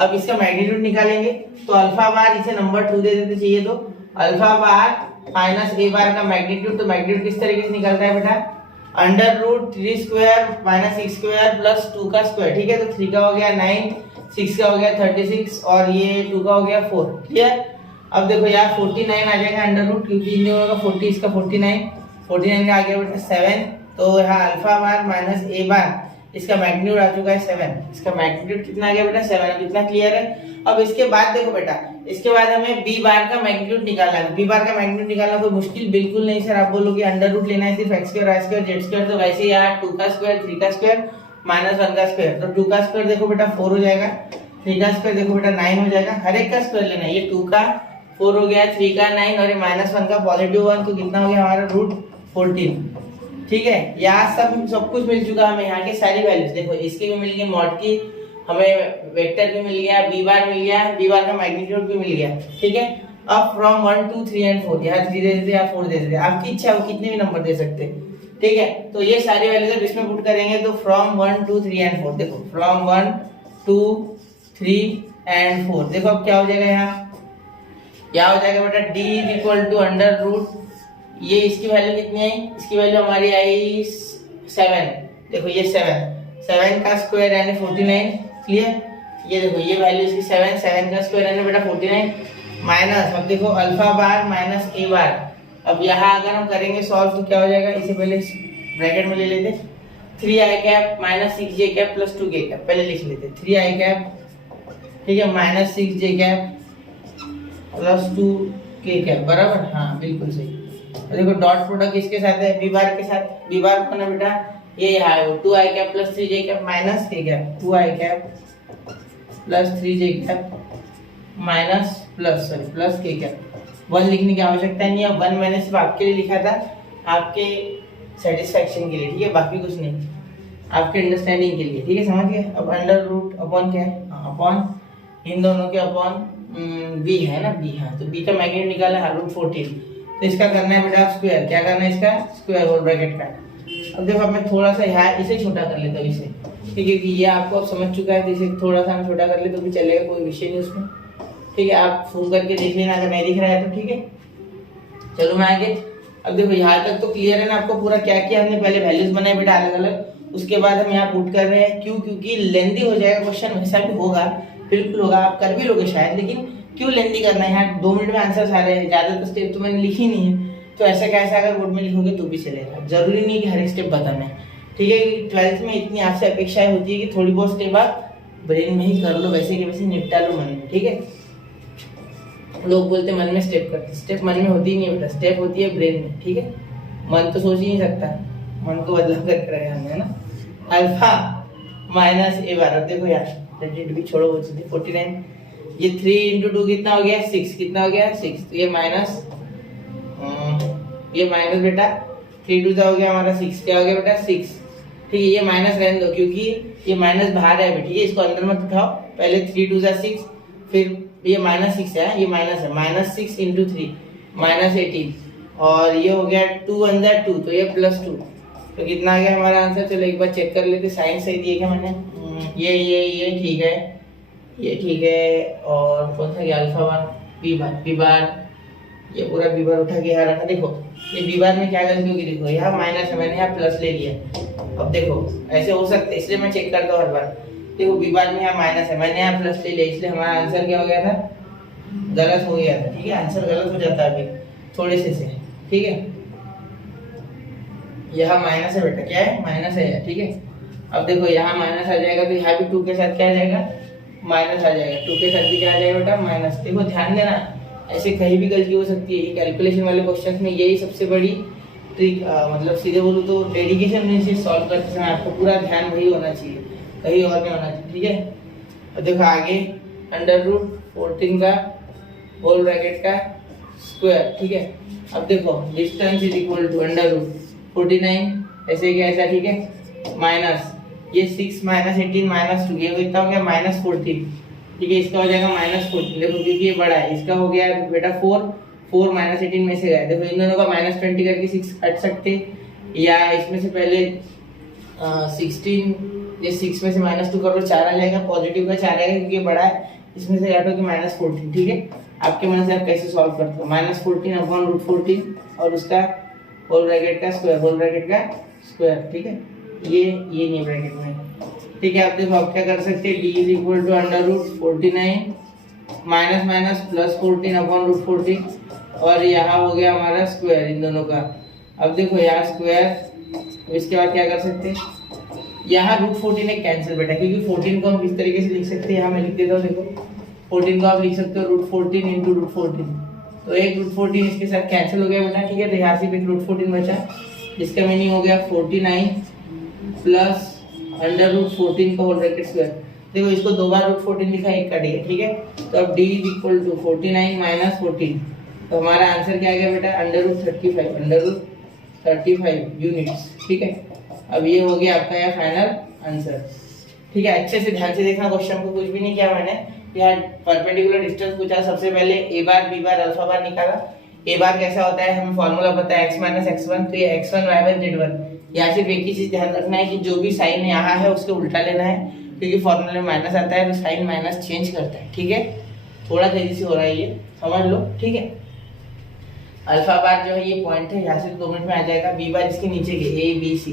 अब इसका मैग्नीट्यूड निकालेंगे तो अल्फा बार, इसे नंबर 2 दे देते चाहिए तो अल्फा बार माइनस ए बार का मैग्नीट्यूड। तो मैग्नीट्यूड किस तरीके से निकलता है बेटा, √3 स्क्वायर माइनस 6 स्क्वायर प्लस 2 का स्क्वायर, ठीक है। तो 3 का हो गया 9, 6 का हो गया 36 और ये 2 का हो गया 4, क्लियर। अब देखो यार 49 आ जाएगा √, क्योंकि इन दोनों का 40, इसका 49 का आ गया बेटा 7। तो यहाँ अल्फा बार माइनस ए बार, इसका मैग्नीट्यूड आ चुका है 7, इसका मैग्नीट्यूड कितना आ गया बेटा 7, कितना क्लियर है। अब इसके बाद देखो बेटा, इसके बाद हमें बी बार का मैग्नीट्यूड निकालना है। बी बार का मैग्नीट्यूड निकालना कोई मुश्किल बिल्कुल नहीं सर, आप बोलोगे √, लेना है सिर्फ x2 y2 z2, तो वैसे यार 2 का स्क्वायर 3 का स्क्वायर माइनस 1 का स्क्वायर, तो 2 का स्क्वायर देखो बेटा 4 हो जाएगा, 3 का स्क्वायर देखो बेटा 9 हो जाएगा। हर एक का स्क्वायर लेना है, ये 2 का 4 हो गया, 3 का 9 और ये -1 का पॉजिटिव 1, तो कितना हो गया हमारा √14, ठीक है। यहाँ सब कुछ मिल चुका हमें, यहाँ की सारी वैल्यूज देखो, इसकी भी मिल गई, मॉड की हमें वेक्टर भी मिल गया, बी बार मिल गया, बी बार का मैग्नीट्यूड भी मिल गया, ठीक है। अब फ्रॉम 1 2 3 एंड 4, यहाँ 3 दे देते या 4 दे देते, आपकी इच्छा है वो कितने भी नंबर दे सकते हैं, ठीक है। तो ये सारी वैल्यूज अब इसमें पुट करेंगे, तो फ्रॉम 1 2 3 एंड 4, देखो फ्रॉम 1 2 3 एंड 4, देखो अब क्या हो जाएगा, यहाँ हो जाएगा बेटा d = √, ये इसकी वैल्यू कितनी आई, इसकी वैल्यू हमारी आई 7, देखो ये 7 का स्क्वायर यानी 49, क्लियर। ये देखो ये वैल्यू इसकी 7 का स्क्वायर यानी बेटा 49 माइनस, अब देखो अल्फा बार माइनस ए बार। अब यहाँ अगर हम करेंगे सॉल्व तो क्या हो जाएगा, इसे पहले ब्रैकेट में ले लेते, 3i cap minus 6j cap plus 2k cap, पहले लिख लेते 3i कैप, ठीक है, minus 6j cap plus 2k cap, बराबर, हाँ बिल्कुल सही। देखो डॉट प्रोडक्ट किसके साथ है, बी बार के साथ, बी बार को ना बेटा ये यहाँ है 2i cap plus 3j cap minus k cap, 2i cap plus 3j cap minus plus k cap. 1 लिखने की आवश्यकता नहीं है, 1 मैंने सिर्फ आपके लिए लिखा था, आपके सेटिस्फैक्शन के लिए, ठीक है, बाकी कुछ नहीं, आपके अंडरस्टैंडिंग के लिए, ठीक है, समझ गए। अब √, अपॉन क्या है, अपॉन इन दोनों के अपॉन b है ना, b, हाँ, तो b का मैग्नीट्यूड निकाला है √14, तो इसका करना है बेटा स्क्वायर, क्या करना है इसका स्क्वायर होल ब्रैकेट का। अब देखो अब मैं थोड़ा सा यहाँ इसे छोटा कर लेता हूँ इसे, ठीक है, कि ये आपको अब समझ चुका है, तो इसे थोड़ा सा हम छोटा कर ले तो भी चलेगा, कोई विषय नहीं उसमें, ठीक है। आप फोन करके देख लेना अगर नहीं दिख रहा है तो, ठीक है। चलो मैं आगे, अब देखो यहाँ तक तो क्लियर है ना आपको पूरा, क्या किया हमने, पहले वैल्यूज बनाए बेटा अलग अलग, उसके बाद हम यहाँ पुट कर रहे हैं, क्यों, क्योंकि लेंथी हो जाएगा क्वेश्चन, वैसा भी होगा, बिल्कुल होगा, आप कर भी लोगे शायद, लेकिन क्यों लेंथी करना है, यहाँ 2 मिनट में आंसर आ रहे हैं, ज्यादा तो स्टेप तो मैंने लिखी नहीं है, तो ऐसा कैसा अगर बोर्ड में लिखोगे तो भी चलेगा, जरूरी नहीं कि हर एक स्टेप बताना है, ठीक है। 12th में इतनी आपसे अपेक्षाएं होती है कि थोड़ी बहुत स्टेप आप ब्रेन में ही कर लो, वैसे के वैसे निपटा लो मन में, ठीक है। लोग बोलते मन में स्टेप करते, स्टेप मन में होती नहीं है बेटा, स्टेप होती है ब्रेन में, ठीक है। मन तो सोच ही नहीं सकता, मन को बदलाव करके रखा हमने ना। अल्फा माइनस ए बार, देखो यार भी छोड़ो, 49, ये 3 × 2 कितना हो गया 6, कितना हो गया 6, तो ये माइनस बेटा 3 2 हो गया हमारा 6, क्या हो गया बेटा 6, ठीक है। ये माइनस रहने दो क्योंकि ये माइनस बाहर है बेटा, ठीक है, इसको अंदर मत उठाओ, पहले 3 2 6, फिर ये -6 है, ये माइनस है, -6 × 3 -18, और ये हो गया 2 1 2, तो ये +2, तो कितना आ गया हमारा आंसर। चलो एक बार चेक कर लेते, साइन सही दिए क्या मैंने, ये ठीक है, ये ठीक है, और कौन सा अल्फा बार बी बार, ये पूरा बी बार उठा के यहाँ रखा। देखो ये बी बार में क्या गलती होगी, देखो यहाँ माइनस है, मैंने यहाँ प्लस ले लिया, अब देखो ऐसे हो सकता है, इसलिए मैं चेक करता हूँ हर बार। देखो बी बार में यहाँ माइनस है, मैंने यहाँ प्लस ले लिया, इसलिए हमारा आंसर क्या हो गया था, गलत हो गया था, ठीक है, आंसर गलत हो जाता है अभी थोड़े से, ठीक है, यहाँ माइनस है बेटा, क्या है माइनस है, ठीक है। अब देखो यहाँ माइनस आ जाएगा तो यहाँ भी 2 के साथ क्या आ जाएगा, माइनस आ जाएगा, 2 के साथ भी क्या आ जाएगा बेटा, माइनस। देखो ध्यान देना, ऐसे कहीं भी गलती हो सकती है, कैलकुलेशन वाले क्वेश्चन में यही सबसे बड़ी ट्रिक, मतलब सीधे बोलूँ तो डेडिकेशन में इसे सॉल्व करते समय आपको पूरा ध्यान वही होना चाहिए, कहीं और नहीं होना चाहिए, ठीक है। और देखो आगे √14 का होल ब्रैकेट का स्क्वायर, ठीक है। अब देखो डिस्टेंस इज इक्वल टू √49, ऐसे क्या ऐसा, ठीक है, माइनस ये 6 माइनस 18 माइनस 2, ये कितना हो गया -14, ठीक है। इसका हो जाएगा -14, देखो क्योंकि ये बड़ा है, इसका हो गया बेटा 4 माइनस 18 में से गया, देखो इन दोनों का -20 करके 6 हट सकते, या इसमें से पहले 16, ये 6 में से -2 कर लो, 4 आ जाएगा, पॉजिटिव का 4 आएगा क्योंकि ये बड़ा है, इसमें से घटाओ कि -14, ठीक है। आपके मन से आप कैसे सॉल्व करते हो, -14 अपॉन √14 और उसका होल ब्रैकेट का स्क्वायर, ठीक है। ये नहीं ब्रैकेट में, ठीक है। आप देखो आप क्या कर सकते हैं, d is equal to √49 minus minus +14 upon √14, और यहाँ हो गया हमारा स्क्वायर इन दोनों का। अब देखो यहाँ स्क्वायर, इसके बाद क्या कर सकते हैं, यहाँ √14 एक कैंसिल बेटा, क्योंकि 14 को हम इस तरीके से लिख सकते हैं, यहाँ मैं लिख देता हूँ, देखो 14 को आप लिख सकते हो √14 इंटू √14, तो एक √14 इसके साथ कैंसिल हो गया बेटा, ठीक है। तो यहाँ सिर्फ एक √14 बचा, जिसका मीनिंग हो गया 49 प्लस √14 का होल ब्रैकेट स्क्वायर। देखो इसको 2 बार √14 लिखा, एक कट गया, ठीक है। तो अब d is equal to 49 minus 14, तो हमारा आंसर क्या आ गया बेटा, √35 यूनिट्स, ठीक है। अब ये हो गया आपका यहाँ फाइनल आंसर, ठीक है। अच्छे से ध्यान से देखना, क्वेश्चन को कुछ भी नहीं किया मैंने, यहाँ परपेंडिकुलर डिस्टेंस पूछा, सबसे पहले a bar b bar alpha bar निकाला। a बार कैसा होता है, हमें फॉर्मूला पता है x माइनस x1, तो ये x1 y1 z1। यहाँ सिर्फ एक ही चीज ध्यान रखना है कि जो भी साइन यहाँ है उसके उल्टा लेना है, क्योंकि फॉर्मूले में माइनस आता है तो साइन माइनस चेंज करता है, ठीक है। थोड़ा तेजी से हो रहा है ये, समझ लो, ठीक है। अल्फा बार जो है ये पॉइंट है, यहाँ से 2 मिनट में आ जाएगा। b बार इसके नीचे के a b c,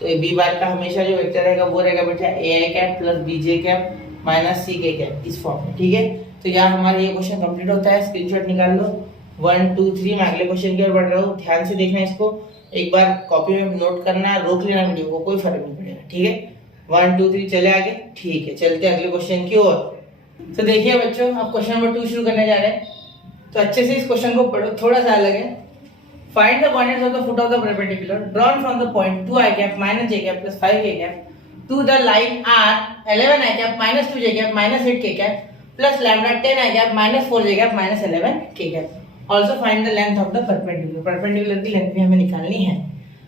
तो b बार का हमेशा जो वेक्टर रहेगा वो रहेगा बेटा ai cap plus bj cap minus ck cap, इस फॉर्म में, ठीक है। तो यहाँ हमारा ये क्वेश्चन कंप्लीट होता है, स्क्रीनशॉट निकाल लो। 1 2 3 मैं अगले क्वेश्चन की ओर बढ़ रहा हूँ, ध्यान से देखना, इसको एक बार कॉपी में नोट करना, रोक लेना वीडियो को, कोई फर्क नहीं पड़ेगा, ठीक है। 1 2 3 चले आगे, ठीक है। चलते अगले क्वेश्चन की ओर। तो देखिए बच्चों, अब क्वेश्चन नंबर 2 शुरू करने जा रहे हैं, तो अच्छे से इस क्वेश्चन को पढ़ो, थोड़ा सा अलग है। Find the coordinates of the foot of the perpendicular drawn from the point 2i cap minus j cap plus 5k cap to the line r 11i cap minus 2j cap minus 8k cap plus lambda 10i cap minus 4j cap minus 11k cap. Also find the length of the perpendicular, perpendicular की length भी हमें निकालनी है।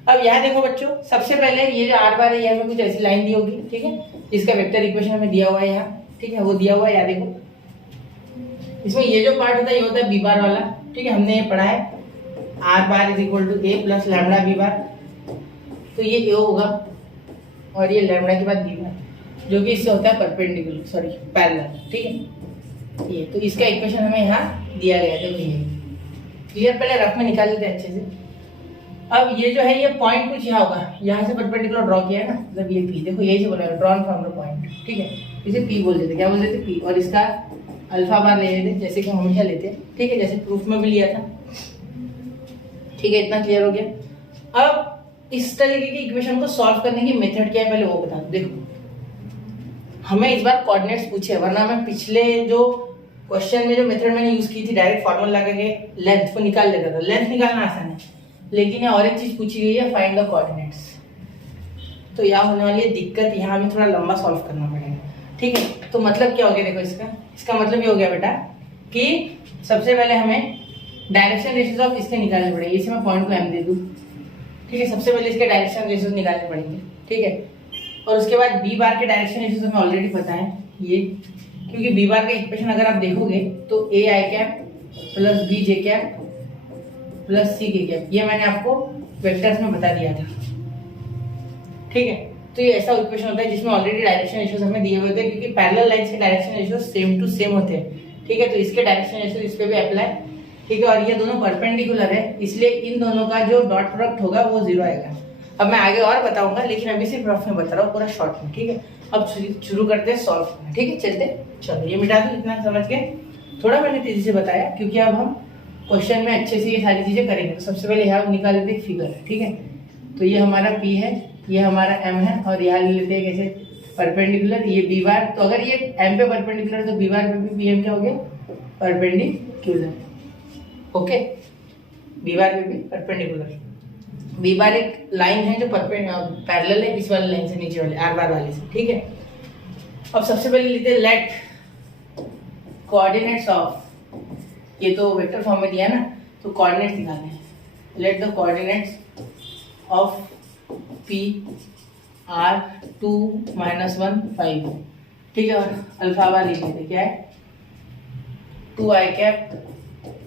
अब यहाँ देखो बच्चों, सबसे पहले ये जो r बार है, यहाँ पे कुछ ऐसी लाइन दी होगी, ठीक है। इसका वेक्टर इक्वेशन हमें दिया हुआ है यहाँ, ठीक है, वो दिया हुआ है, यहाँ देखो। इसमें ये जो पार्ट होता है ये होता है b बार वाला, ठीक है, हमने ये पढ़ा है, r bar is equal to a plus lambda b bar, तो ये a होगा और ये लैम्डा के बाद b बार, जो कि इससे होता है परपेंडिकुलर, सॉरी पैरेलल, ठीक है। ये तो इसका इक्वेशन हमें यहाँ दिया गया है, देखो ये क्लियर, पहले रफ में निकाल लेते हैं अच्छे से। अब ये जो है ये पॉइंट कुछ यहाँ होगा, यहाँ से परपेंडिकुलर ड्रॉ किया है ना, मतलब ये p, देखो यही से बोला है ड्रॉन फ्रॉम द पॉइंट, ठीक है, इसे p बोल देते, क्या बोल देते, p, और इसका अल्फा बार ले लेते जैसे कि हम हमेशा लेते हैं, ठीक है, जैसे प्रूफ में भी लिया था, ठीक है। इतना क्लियर हो गया। अब इस तरीके की इक्वेशन को सॉल्व करने की मेथड क्या है पहले वो बता दो। देखो हमें इस बार कोऑर्डिनेट्स पूछे, वरना मैं पिछले जो क्वेश्चन में जो मेथड मैंने यूज की थी, डायरेक्ट फॉर्मूला लगा के लेंथ को निकाल लेता था, लेंथ निकालना आसान है, लेकिन यहाँ और एक चीज पूछी गई है, फाइंड द कोऑर्डिनेट्स। तो यहाँ होने वाली है दिक्कत, यहाँ हमें थोड़ा लंबा सॉल्व करना पड़ेगा, ठीक है। तो मतलब क्या हो गया, देखो इसका मतलब ये हो गया बेटा कि सबसे पहले हमें डायरेक्शन रेशियोज ऑफ इसके निकालने पड़ेंगे, इसे मैं पॉइंट को m दे दूं, ठीक है। सबसे पहले इसके डायरेक्शन रेशियोज निकालने पड़ेंगे, ठीक है। और उसके बाद b बार के डायरेक्शन रेशियोज हमें ऑलरेडी पता है ये, क्योंकि b बार का इक्वेशन अगर आप देखोगे तो ai cap plus bj cap plus ck cap, ये मैंने आपको वेक्टर्स में बता दिया था, ठीक है। तो ये ऐसा इक्वेशन होता है जिसमें ऑलरेडी डायरेक्शन रेशियोज हमें दिए हुए होते हैं, क्योंकि पैरेलल लाइंस के direction ratios same to same होते हैं, ठीक है। तो इसके डायरेक्शन रेशियोज इस पे भी अप्लाई, ठीक है। और ये दोनों परपेंडिकुलर है, इसलिए इन दोनों का जो डॉट प्रोडक्ट होगा वो 0 आएगा। अब मैं आगे और बताऊंगा, लेकिन अभी सिर्फ रफ में बता रहा हूँ, पूरा शॉर्ट में, ठीक है। अब शुरू करते हैं सॉल्व करना, ठीक है। चलते चलो, ये मिटा दो इतना समझ के, थोड़ा मैंने तेजी से बताया क्योंकि अब हम क्वेश्चन में अच्छे से ये सारी चीजें करेंगे। तो सबसे पहले यहाँ निकाल लेते हैं फिगर है, ठीक है। तो ये हमारा P है, ये हमारा M है, और यहाँ ले लेते हैं कैसे परपेंडिकुलर, ये B बार। तो अगर ये M पे परपेंडिकुलर तो B बार पे भी PM क्या हो गया, परपेंडिकुलर। ओके, B बार पे भी परपेंडिकुलर। B बार एक लाइन है जो पैरेलल है इस वाले लाइन से, नीचे वाले R बार वाले से, ठीक है। अब सबसे पहले लेते हैं लेट कोऑर्डिनेट्स ऑफ, ये तो वेक्टर फॉर्म में दिया है ना, तो कोऑर्डिनेट्स निकालने हैं। Late the coordinates of P R 2 -1 5, ठीक है। और अल्फा बार लिख लेते क्या है, 2i cap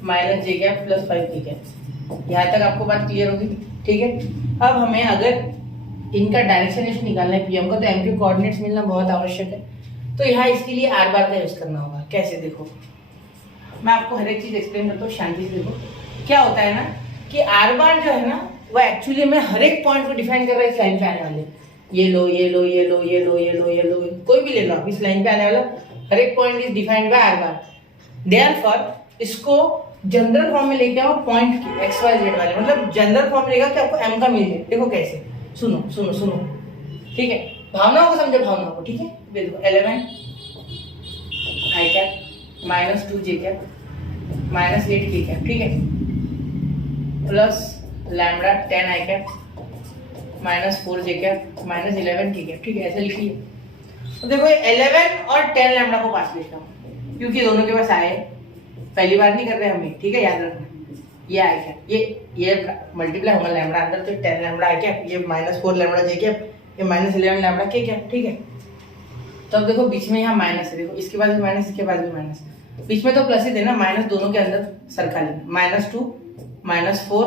minus j cap plus 5k cap. यहाँ तक आपको बात क्लियर होगी, ठीक है। अब हमें अगर इनका डायरेक्शन निकालना है पीएम का, तो एम के कोऑर्डिनेट्स मिलना बहुत आवश्यक है। तो यहाँ इसके लिए आर बार का यूज करना होगा। कैसे, देखो मैं आपको हर एक चीज एक्सप्लेन करता हूँ, शांति से देखो। क्या होता है ना कि आर बार जो है ना, वो एक्चुअली में हर एक पॉइंट को डिफाइन कर रहा है इस लाइन पे आने वाले। ये लो, ये लो, ये लो, ये लो, ये लो, ये लो, कोई भी ले लो आप, इस लाइन पे आने वाला हर एक point is defined by are bar. Therefore इसको जनरल फॉर्म में लेके आओ पॉइंट की एक्स वाई जेड वाले, मतलब जनरल फॉर्म लेगा कि आपको एम का मिल जाए। देखो कैसे, सुनो सुनो सुनो, ठीक है। भावनाओं को समझो, भावनाओं को, ठीक है। देखो 11 आई कैप माइनस 2 जे कैप माइनस 8 के कैप, ठीक है, प्लस लैम्बडा 10 आई कैप माइनस 4 जे कैप माइनस 11 के कैप, ठीक है। ऐसे लिखिए। तो देखो 11 और 10 लैम्बडा को पास लिखता हूँ क्योंकि दोनों के पास आए, पहली बार नहीं कर रहे हमें, ठीक है, याद रखना। ये आई कैप, ये मल्टीप्लाई होगा लैम्बडा अंदर, तो 10 लैम्बडा आई कैप, ये माइनस 4 लैम्बडा जे कैप, ये माइनस 11 लैम्बडा के कैप, ठीक है। तो अब देखो बीच में यहाँ माइनस है, देखो इसके बाद भी माइनस, इसके बाद भी माइनस, बीच में तो प्लस ही थे ना, माइनस दोनों के अंदर सरका लेना। -2 -4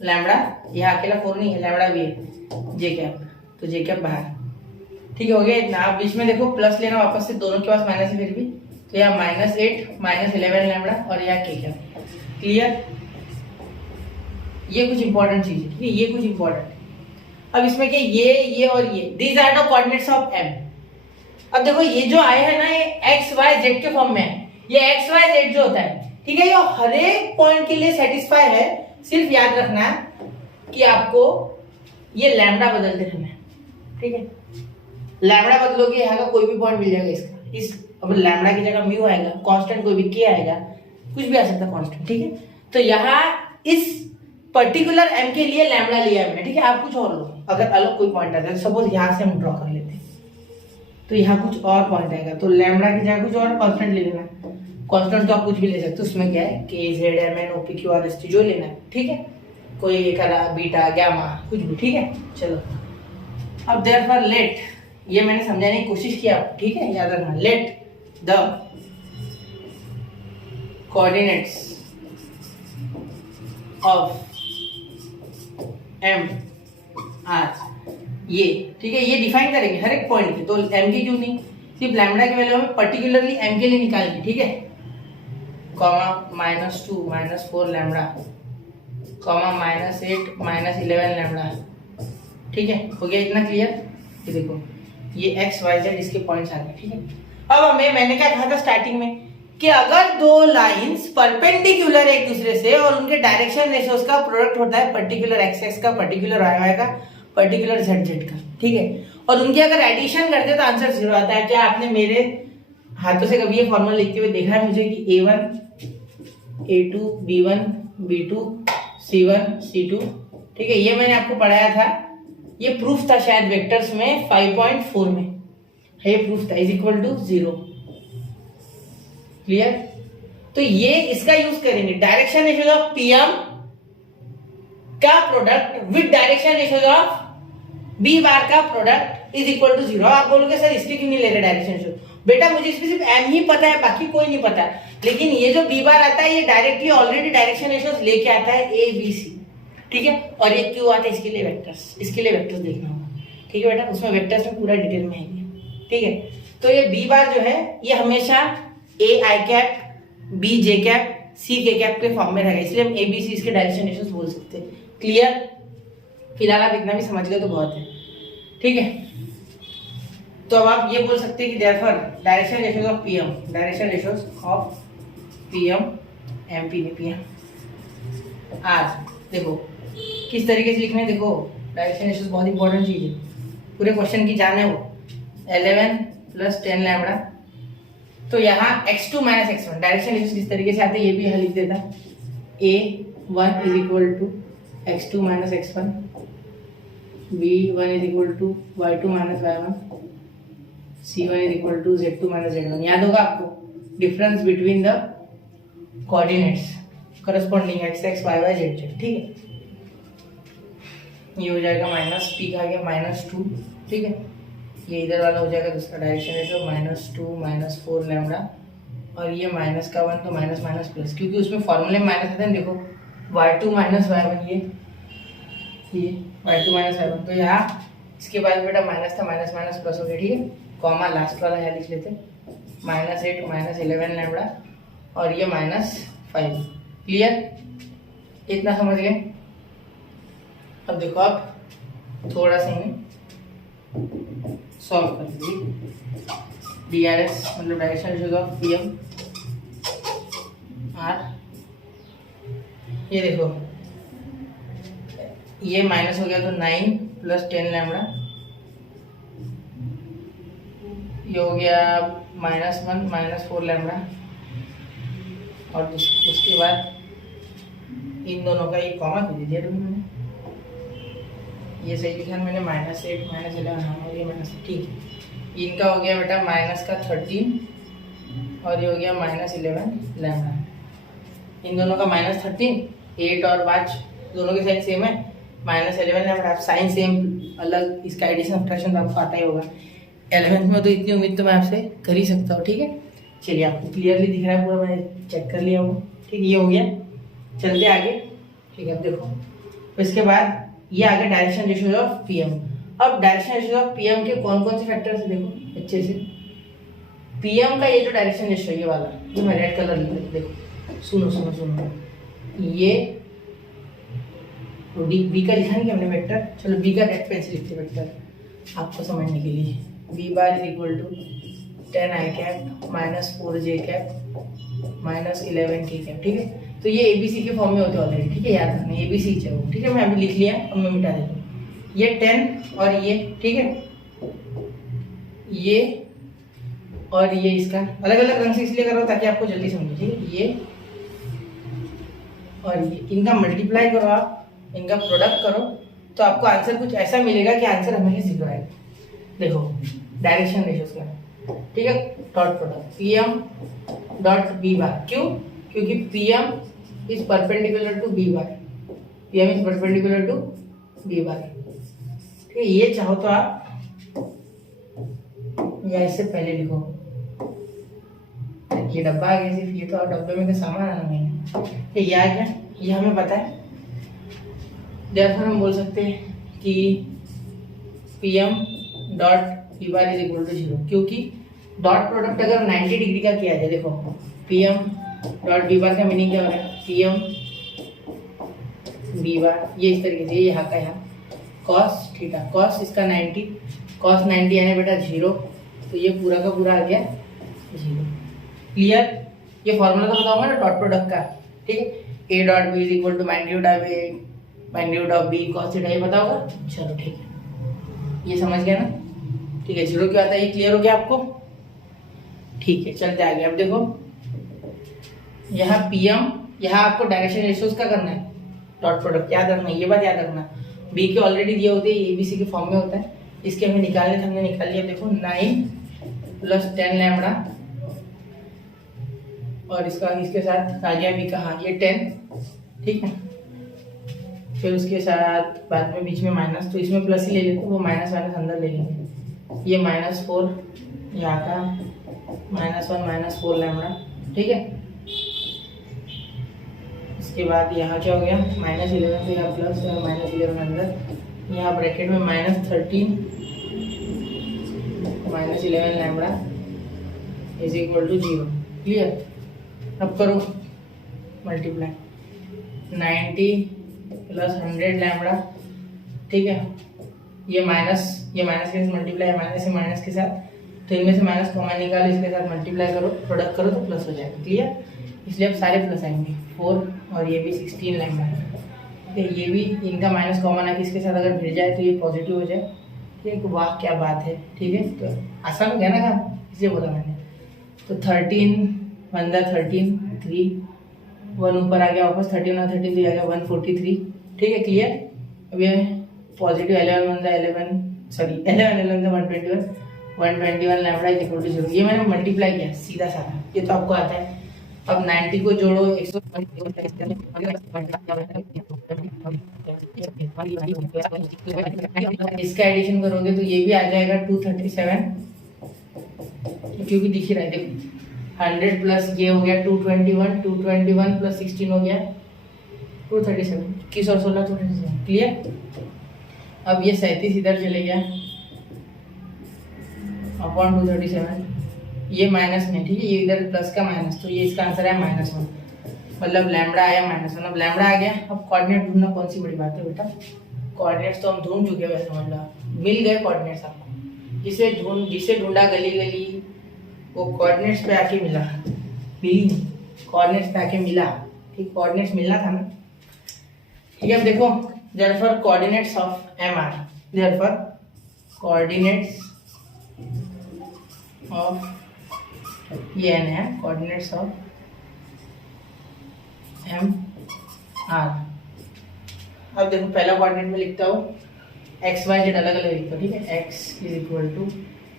लैम्बडा, यहाँ अकेला 4 नहीं है, लैम्बडा भी है, जे कैप, तो जे कैप बाहर, ठीक है, हो गया इतना। अब बीच में देखो प्लस लेना वापस से, दोनों के पास माइनस है फिर भी, तो यहाँ -8 -11 लैम्बडा और यहाँ के कैप। क्लियर, ये कुछ इंपॉर्टेंट चीज है, ठीक है, ये कुछ इंपॉर्टेंट है। अब इसमें क्या, ये और ये, these are the coordinates of M. अब देखो ये जो आए हैं ना, ये एक्स वाई जेड के फॉर्म में है। ये एक्स वाई जेड जो होता है, ठीक है, ये हर एक पॉइंट के लिए सेटिस्फाई है। सिर्फ याद रखना है कि आपको ये लैम्बडा बदलते रहना है, ठीक है। लैम्बडा बदलोगे यहाँ का कोई भी पॉइंट मिल जाएगा इसका, इस अब लैम्बडा की जगह म्यू आएगा, कांस्टेंट कोई भी के आएगा, कुछ भी आ सकता है कांस्टेंट, ठीक है। तो यहाँ इस पर्टिकुलर एम के लिए लैम्बडा लिया है मैंने, ठीक है। आप कुछ और लो, अगर अलग कोई पॉइंट आता है, सपोज यहाँ से हम ड्रॉ कर लेते हैं, तो यहाँ कुछ और पॉइंट आएगा, तो लैम्बडा की जगह कुछ और कांस्टेंट ले लेना। कांस्टेंट तो आप कुछ भी ले सकते हो, उसमें क्या है, K Z M N O P Q R S T जो लेना है, ठीक है। कोई करा बीटा गामा कुछ भी, ठीक है। चलो अब देयरफॉर लेट, ये मैंने समझाने की कोशिश किया, ठीक है, याद रखना। Let the coordinates of M are, ये ठीक है, ये डिफाइन करेंगे हर एक पॉइंट के। तो एम के क्यों नहीं, सिर्फ लैम्बडा की वैल्यू हमें पर्टिकुलरली एम के लिए निकालनी, ठीक है। कॉमा -2 -4 लैम्बडा, कॉमा -8 -11 लैम्बडा, ठीक है, हो गया इतना क्लियर। ये देखो ये एक्स वाई जेड इसके पॉइंट्स आ गए, ठीक है। अब हमें, मैंने क्या कहा था स्टार्टिंग में कि अगर दो लाइंस परपेंडिकुलर एक दूसरे से और उनके डायरेक्शन रेशियोज का प्रोडक्ट होता है पर्टिकुलर एक्स एक्स का, पर्टिकुलर वाई वाई का, पर्टिकुलर जेड जेड का, ठीक है, और उनकी अगर एडिशन करते तो आंसर 0 आता है। क्या आपने मेरे हाथों से कभी ये फॉर्मूला लिखते हुए देखा है मुझे कि A1 A2 B1 B2 C1 C2, ठीक है, ये मैंने आपको पढ़ाया था। ये प्रूफ था शायद वेक्टर्स में 5.4 में, ये प्रूफ था, इज इक्वल टू 0। क्लियर, तो ये इसका यूज करेंगे, डायरेक्शन रेशियो ऑफ पीएम का product with direction ratio of B bar का प्रोडक्ट इज इक्वल टू 0। आप बोलोगे सर इसके क्यों नहीं ले रहे डायरेक्शन रेशियो, बेटा मुझे इसमें सिर्फ एम ही पता है, बाकी कोई नहीं पता, लेकिन ये जो बी बार आता है ये डायरेक्टली ऑलरेडी डायरेक्शन रेशियोज लेके आता है ए बी सी, ठीक है। और ये क्यों आता है, इसके लिए वेक्टर्स, इसके लिए वेक्टर्स देखना होगा, ठीक है बेटा, उसमें वेक्टर्स में पूरा डिटेल में आएंगे, ठीक है। तो ये बी बार जो है ये हमेशा a i cap b j cap c k cap के फॉर्म में रहेगा, इसलिए हम ए बी सी इसके डायरेक्शन रेशियोज बोल सकते हैं। क्लियर, फिलहाल आप इतना भी समझ गए तो बहुत है, ठीक है। तो अब आप ये बोल सकते हैं कि therefore direction ratios of PM, direction ratios of PM MP ने पीएम आर। देखो किस तरीके से लिखना है, देखो डायरेक्शन रेशियो बहुत इंपॉर्टेंट चीज है, पूरे क्वेश्चन की जान है वो। 11 + 10 लैम्बडा, तो यहाँ x2 - x1 डायरेक्शन रेशियो किस तरीके से आते हैं ये भी यहाँ लिख देता। A1 = x2 - x1, B1 = y2 - y1, C1 = z2 - z1। याद होगा आपको difference between the coordinates corresponding x x y y z z, ठीक है। ये हो जाएगा माइनस, पी का आ गया -2, ठीक है। ये इधर वाला हो जाएगा दूसरा डायरेक्शन रेशियो -2 - 4 लैम्बडा, और ये माइनस का 1 तो माइनस माइनस प्लस, क्योंकि उसमें फॉर्मूले में माइनस आता है। देखो y2 - y1, ये y2 - y1, तो यहाँ इसके बाद बेटा माइनस था, माइनस माइनस प्लस हो गया, ठीक है। कॉमा लास्ट वाला यहाँ लिख लेते, -8 - 11 लैम्बडा, और ये -5। क्लियर, इतना समझ गए। अब देखो आप थोड़ा सा इन्हें सॉल्व कर लीजिए। DRS मतलब direction ratio of PM R। ये देखो ये माइनस हो गया तो 9 + 10 लैम्बडा, ये हो गया -1 - 4 लैम्बडा, और उसके बाद इन दोनों का ये कॉमा दे दिया मैंने, ये सही लिखा मैंने -8 - 11, हाँ, और ये माइनस, ठीक है। इनका हो गया बेटा -13, और ये हो गया -11 लैम्बडा। इन दोनों का -13, 8 और 5 दोनों के साइन सेम है, -11 लैम्बडा। आप साइन सेम अलग, इसका एडिशन सब्ट्रैक्शन तो आपको आता ही होगा 11th में, तो इतनी उम्मीद तो मैं आपसे कर ही सकता हूँ, ठीक है। चलिए आपको क्लियरली दिख रहा है पूरा, मैंने चेक कर लिया वो, ठीक है। ये हो गया, चलते आगे, ठीक है। अब देखो तो इसके बाद ये आ गया डायरेक्शन रेशियो ऑफ PM। अब डायरेक्शन रेशियो ऑफ PM के कौन कौन से फैक्टर्स है देखो अच्छे से। PM का ये जो डायरेक्शन रेशियो ये वाला, ये मैं रेड कलर लिख देता, देखो सुनो सुनो सुनो, ये B का लिखा नहीं हमने वेक्टर, चलो B का रेड पेन से लिखते वेक्टर आपको समझने के लिए। B बार = 10i cap -4j cap -11k cap, ठीक है। तो ये ABC के फॉर्म में होते हैं ऑलरेडी, ठीक है, याद रखना ABC चाहिए, ठीक है। मैं अभी लिख लिया, अब मैं मिटा देता हूँ। ये 10 और ये, ठीक है, ये और ये इसका अलग अलग रंग से इसलिए कर रहा हूँ ताकि आपको जल्दी समझे, ठीक है। ये और ये, इनका मल्टीप्लाई करो आप, इनका प्रोडक्ट करो, तो आपको आंसर कुछ ऐसा मिलेगा कि आंसर हमेशा 0 आएगा। देखो डायरेक्शन रेशियोस का, ठीक है, dot product PM dot B bar, क्यों? क्योंकि PM is perpendicular to B bar, PM is perpendicular to B bar, ठीक है। ये चाहो तो आप या इससे पहले लिखो, ये डब्बा आ गया सिर्फ, ये तो आप डब्बे में का सामान आना नहीं, ये आ गया, ये हमें पता है। देयरफॉर हम बोल सकते हैं कि PM dot B bar is equal to 0, क्योंकि डॉट प्रोडक्ट अगर 90 डिग्री का किया जाए, देखो PM डॉट B बार का मीनिंग क्या हो रहा है, PM B बार, ये इस तरीके से, ये यहाँ का यहाँ कॉस थीटा, कॉस इसका 90, कॉस 90 यानी बेटा 0, तो ये पूरा का पूरा आ गया 0। क्लियर, ये फॉर्मूला तो बताऊंगा ना डॉट प्रोडक्ट का, ठीक है। A dot B is equal to magnitude of A magnitude of B cos theta, ये पता होगा, चलो ठीक है, ये समझ गया ना, ठीक है। 0 क्यों आता है, ये क्लियर हो गया आपको, ठीक है। चलते आगे, अब देखो यहाँ PM, यहाँ आपको डायरेक्शन रेशियोज का करना है, डॉट प्रोडक्ट याद रखना, ये बात याद रखना। B के ऑलरेडी दिए होते हैं, ABC के फॉर्म में होता है, इसके हमें निकालने थे, हमने निकाल लिया। देखो 9 + 10 लैम्बडा, और इसका इसके साथ आ गया B का, हाँ ये 10, ठीक है। फिर उसके साथ बाद में बीच में माइनस, तो इसमें प्लस ही ले लेते, वो माइनस माइनस अंदर ले लेंगे। ये -4 यहाँ का, -1 - 4 लैम्बडा, ठीक है। इसके बाद यहाँ क्या हो गया, -11 से यहाँ प्लस और -11 अंदर, यहाँ ब्रैकेट में -13 -11 lambda is equal to 0। Clear, अब करो मल्टीप्लाई, 90 + 100 लैम्बडा, ठीक है। ये माइनस के साथ मल्टीप्लाई, माइनस से माइनस के साथ, तो इनमें से माइनस कॉमन निकालो, इसके साथ मल्टीप्लाई करो, प्रोडक्ट करो तो प्लस हो जाएगा। क्लियर, इसलिए अब सारे प्लस आएंगे, 4 और ये भी 16 लैम्डा। ठीक है, ये भी इनका माइनस कॉमन है, इसके साथ अगर भिड़ जाए तो ये पॉजिटिव हो जाए। ठीक है, वाह क्या बात है। ठीक है, तो आसान हो गया ना काम, इसलिए बोला मैंने। तो 13 1 13 3 1 ऊपर आ गया वापस, 13 और 13 तो आ गया 143। ठीक है, क्लियर। अब ये positive 11 1 11 sorry 11 11 121 121 lambda is equal to 0। ये मैंने मल्टीप्लाई किया सीधा साधा, ये तो आपको आता है। अब 90 को जोड़ो 100 इसका एडिशन करोगे तो ये भी आ जाएगा 237, क्योंकि दिख ही रहा है देखो 100 प्लस ये हो गया 221 प्लस 16 हो गया 237, 21 और 16 237। क्लियर। अब ये 37 इधर चले गया अपॉन 237, ये माइनस में। ठीक है, ये इधर प्लस का माइनस, तो ये इसका आंसर है -1, मतलब लैम्बडा आया -1। अब लैम्बडा आ गया, अब कोऑर्डिनेट ढूंढना कौन सी बड़ी बात है बेटा। कोऑर्डिनेट्स तो हम ढूंढ चुके हैं वैसे, मतलब मिल गए कोऑर्डिनेट्स आपको। जिसे ढूंढा गली गली वो कोऑर्डिनेट्स पे आके मिला, मिली नहीं, कोऑर्डिनेट्स पे आके मिला। ठीक, कोऑर्डिनेट्स मिलना था ना। ठीक है, अब देखो therefore coordinates of M are, therefore coordinates of ये एन है, कोऑर्डिनेट्स ऑफ एम आर। अब देखो पहला कोऑर्डिनेट में लिखता हूँ एक्स वाई जेड अलग अलग लिखता हूँ। ठीक है, एक्स इज इक्वल टू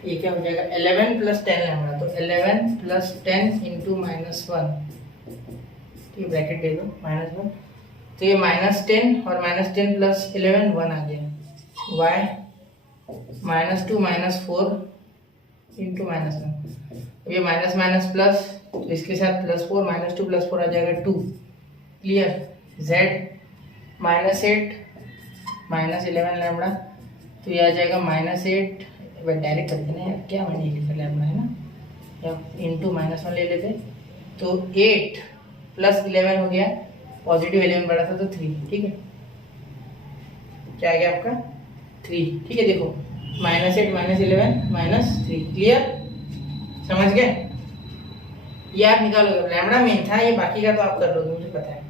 ये क्या हो जाएगा 11 प्लस 10 लैम्डा, तो 11 प्लस 10 इंटू -1। ठीक है, ब्रैकेट दे दो -1, तो ये -10 और -10 प्लस 11 1 आ गया। वाई -2 -4 इंटू -1, ये माइनस माइनस प्लस, तो इसके साथ +4 -2 + 4 आ जाएगा 2। क्लियर। z -8 -11 लैम्बडा, तो ये आ जाएगा -8, डायरेक्ट करते ना यार, क्या मैंने लिखा लैम्बडा है ना, या इंटू -1 ले लेते, तो 8 + 11 हो गया, पॉजिटिव 11 बड़ा था तो 3। ठीक है, क्या आ गया आपका 3। ठीक है, देखो -8 -11 -3। क्लियर, समझ गए। ये आप निकालोगे, लैम्बडा मेन था, ये बाकी का तो आप कर लोगे, मुझे पता है,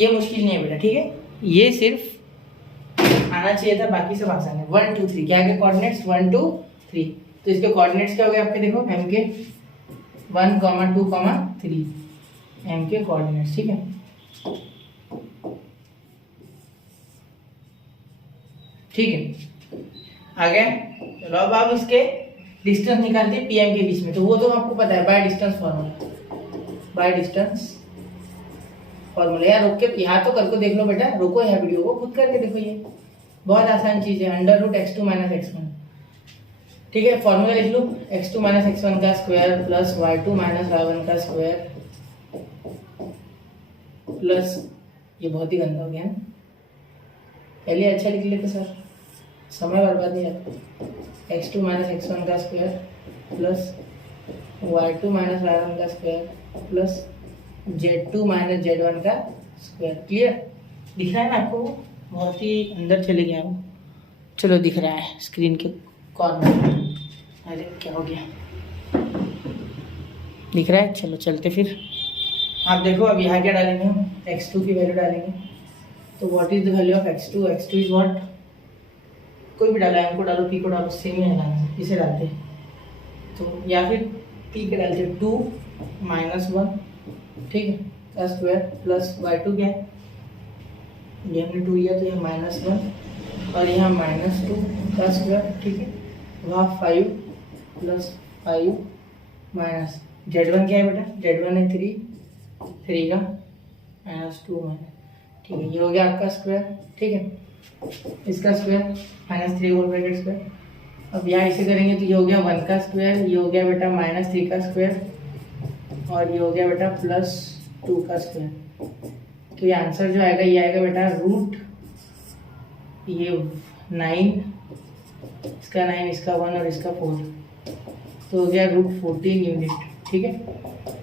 ये मुश्किल नहीं है बेटा। ठीक है, ये सिर्फ आना चाहिए था, बाकी सब आसान है। 1 2 3 क्या है कोऑर्डिनेट्स 1 2 3, तो इसके कोऑर्डिनेट्स क्या हो गए आपके, देखो एम के 1 2 3 एम के कोऑर्डिनेट्स। ठीक है, ठीक है, आ गया। चलो अब आप इसके डिस्टेंस निकालते हैं पीएम के बीच में, तो वो तो आपको पता है, बाय डिस्टेंस फॉर्मूला। यार रोक के यहाँ तो करके देख लो बेटा, रोको यहाँ वीडियो को, खुद करके देखो, ये बहुत आसान चीज है, √x2 - x1। ठीक है, फॉर्मूला लिख लो, x2 - x1 का स्क्वायर प्लस y2 - y1 का स्क्वायर प्लस, ये बहुत ही गंदा हो गया ना, पहले अच्छा लिख लेते सर, समय बर्बाद नहीं आता। x2 - x1 का स्क्वायर प्लस y2 - y1 का स्क्वायर प्लस z2 - z1 का स्क्वायर। क्लियर, दिख रहा है ना आपको, बहुत ही अंदर चले गया वो, चलो दिख रहा है स्क्रीन के कॉर्नर में। अरे क्या हो गया, दिख रहा है। चलो चलते फिर, आप देखो अब यहाँ क्या डालेंगे हम, x2 की वैल्यू डालेंगे, तो what is the value of x2 is what, कोई भी डाला है, हमको डालो, पी को डालो, सेम ही है, इसे डालते हैं, तो या फिर पी के डालते हैं 2 - 1। ठीक है, का स्क्वायर प्लस y2 क्या है, ये हमने 2 लिया तो ये -1 और यहाँ -2 का स्क्वायर। ठीक है, वहाँ 5 + 5 माइनस z1 क्या है बेटा, z1 है 3 का -2 ठीक है, ये हो गया आपका स्क्वायर। ठीक है, इसका स्क्वायर -3 होल ब्रैकेट स्क्वायर। अब यहाँ इसे करेंगे तो ये हो गया 1 का स्क्वायर, ये हो गया बेटा -3 का स्क्वायर और ये हो गया बेटा +2 का स्क्वायर। तो ये आंसर जो आएगा ये आएगा बेटा रूट, ये 9, इसका 9, इसका 1 और इसका 4, तो हो गया √14 यूनिट। ठीक है,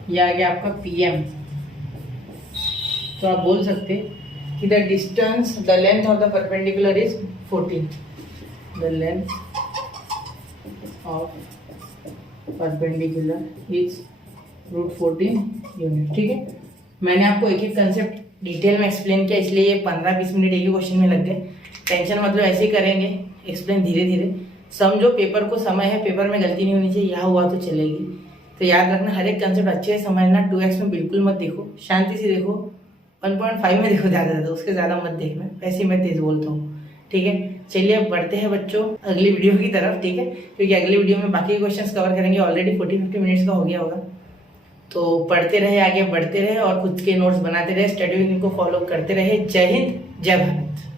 ये आ गया आपका पीएम। तो आप बोल सकते कि the distance, the length of the perpendicular is 14, the length of perpendicular is √14 unit. ठीक है, मैंने आपको एक एक कंसेप्ट डिटेल में एक्सप्लेन किया, इसलिए ये 15-20 मिनट एक ही क्वेश्चन में लग गए। टेंशन मतलब ऐसे ही करेंगे, एक्सप्लेन धीरे धीरे समझो। पेपर को समय है, पेपर में गलती नहीं होनी चाहिए, यहाँ हुआ तो चलेगी। तो याद रखना, हर एक कंसेप्ट अच्छे से समझना। 2x में बिल्कुल मत देखो, शांति से देखो। 1.5 में देखो ज़्यादा, उसके ज़्यादा मत देखना, ऐसे मैं तेज बोलता हूँ, ठीक है। चलिए अब बढ़ते हैं बच्चों अगली वीडियो की तरफ, ठीक है, क्योंकि अगली वीडियो में बाकी क्वेश्चंस कवर करेंगे। ऑलरेडी 40-50 मिनट्स का हो गया होगा। तो पढ़ते रहे, आगे बढ़ते रहे और खुद के नोट्स बनाते रहे, स्टडी वीक को फॉलो करते रहे। जय हिंद, जय भारत।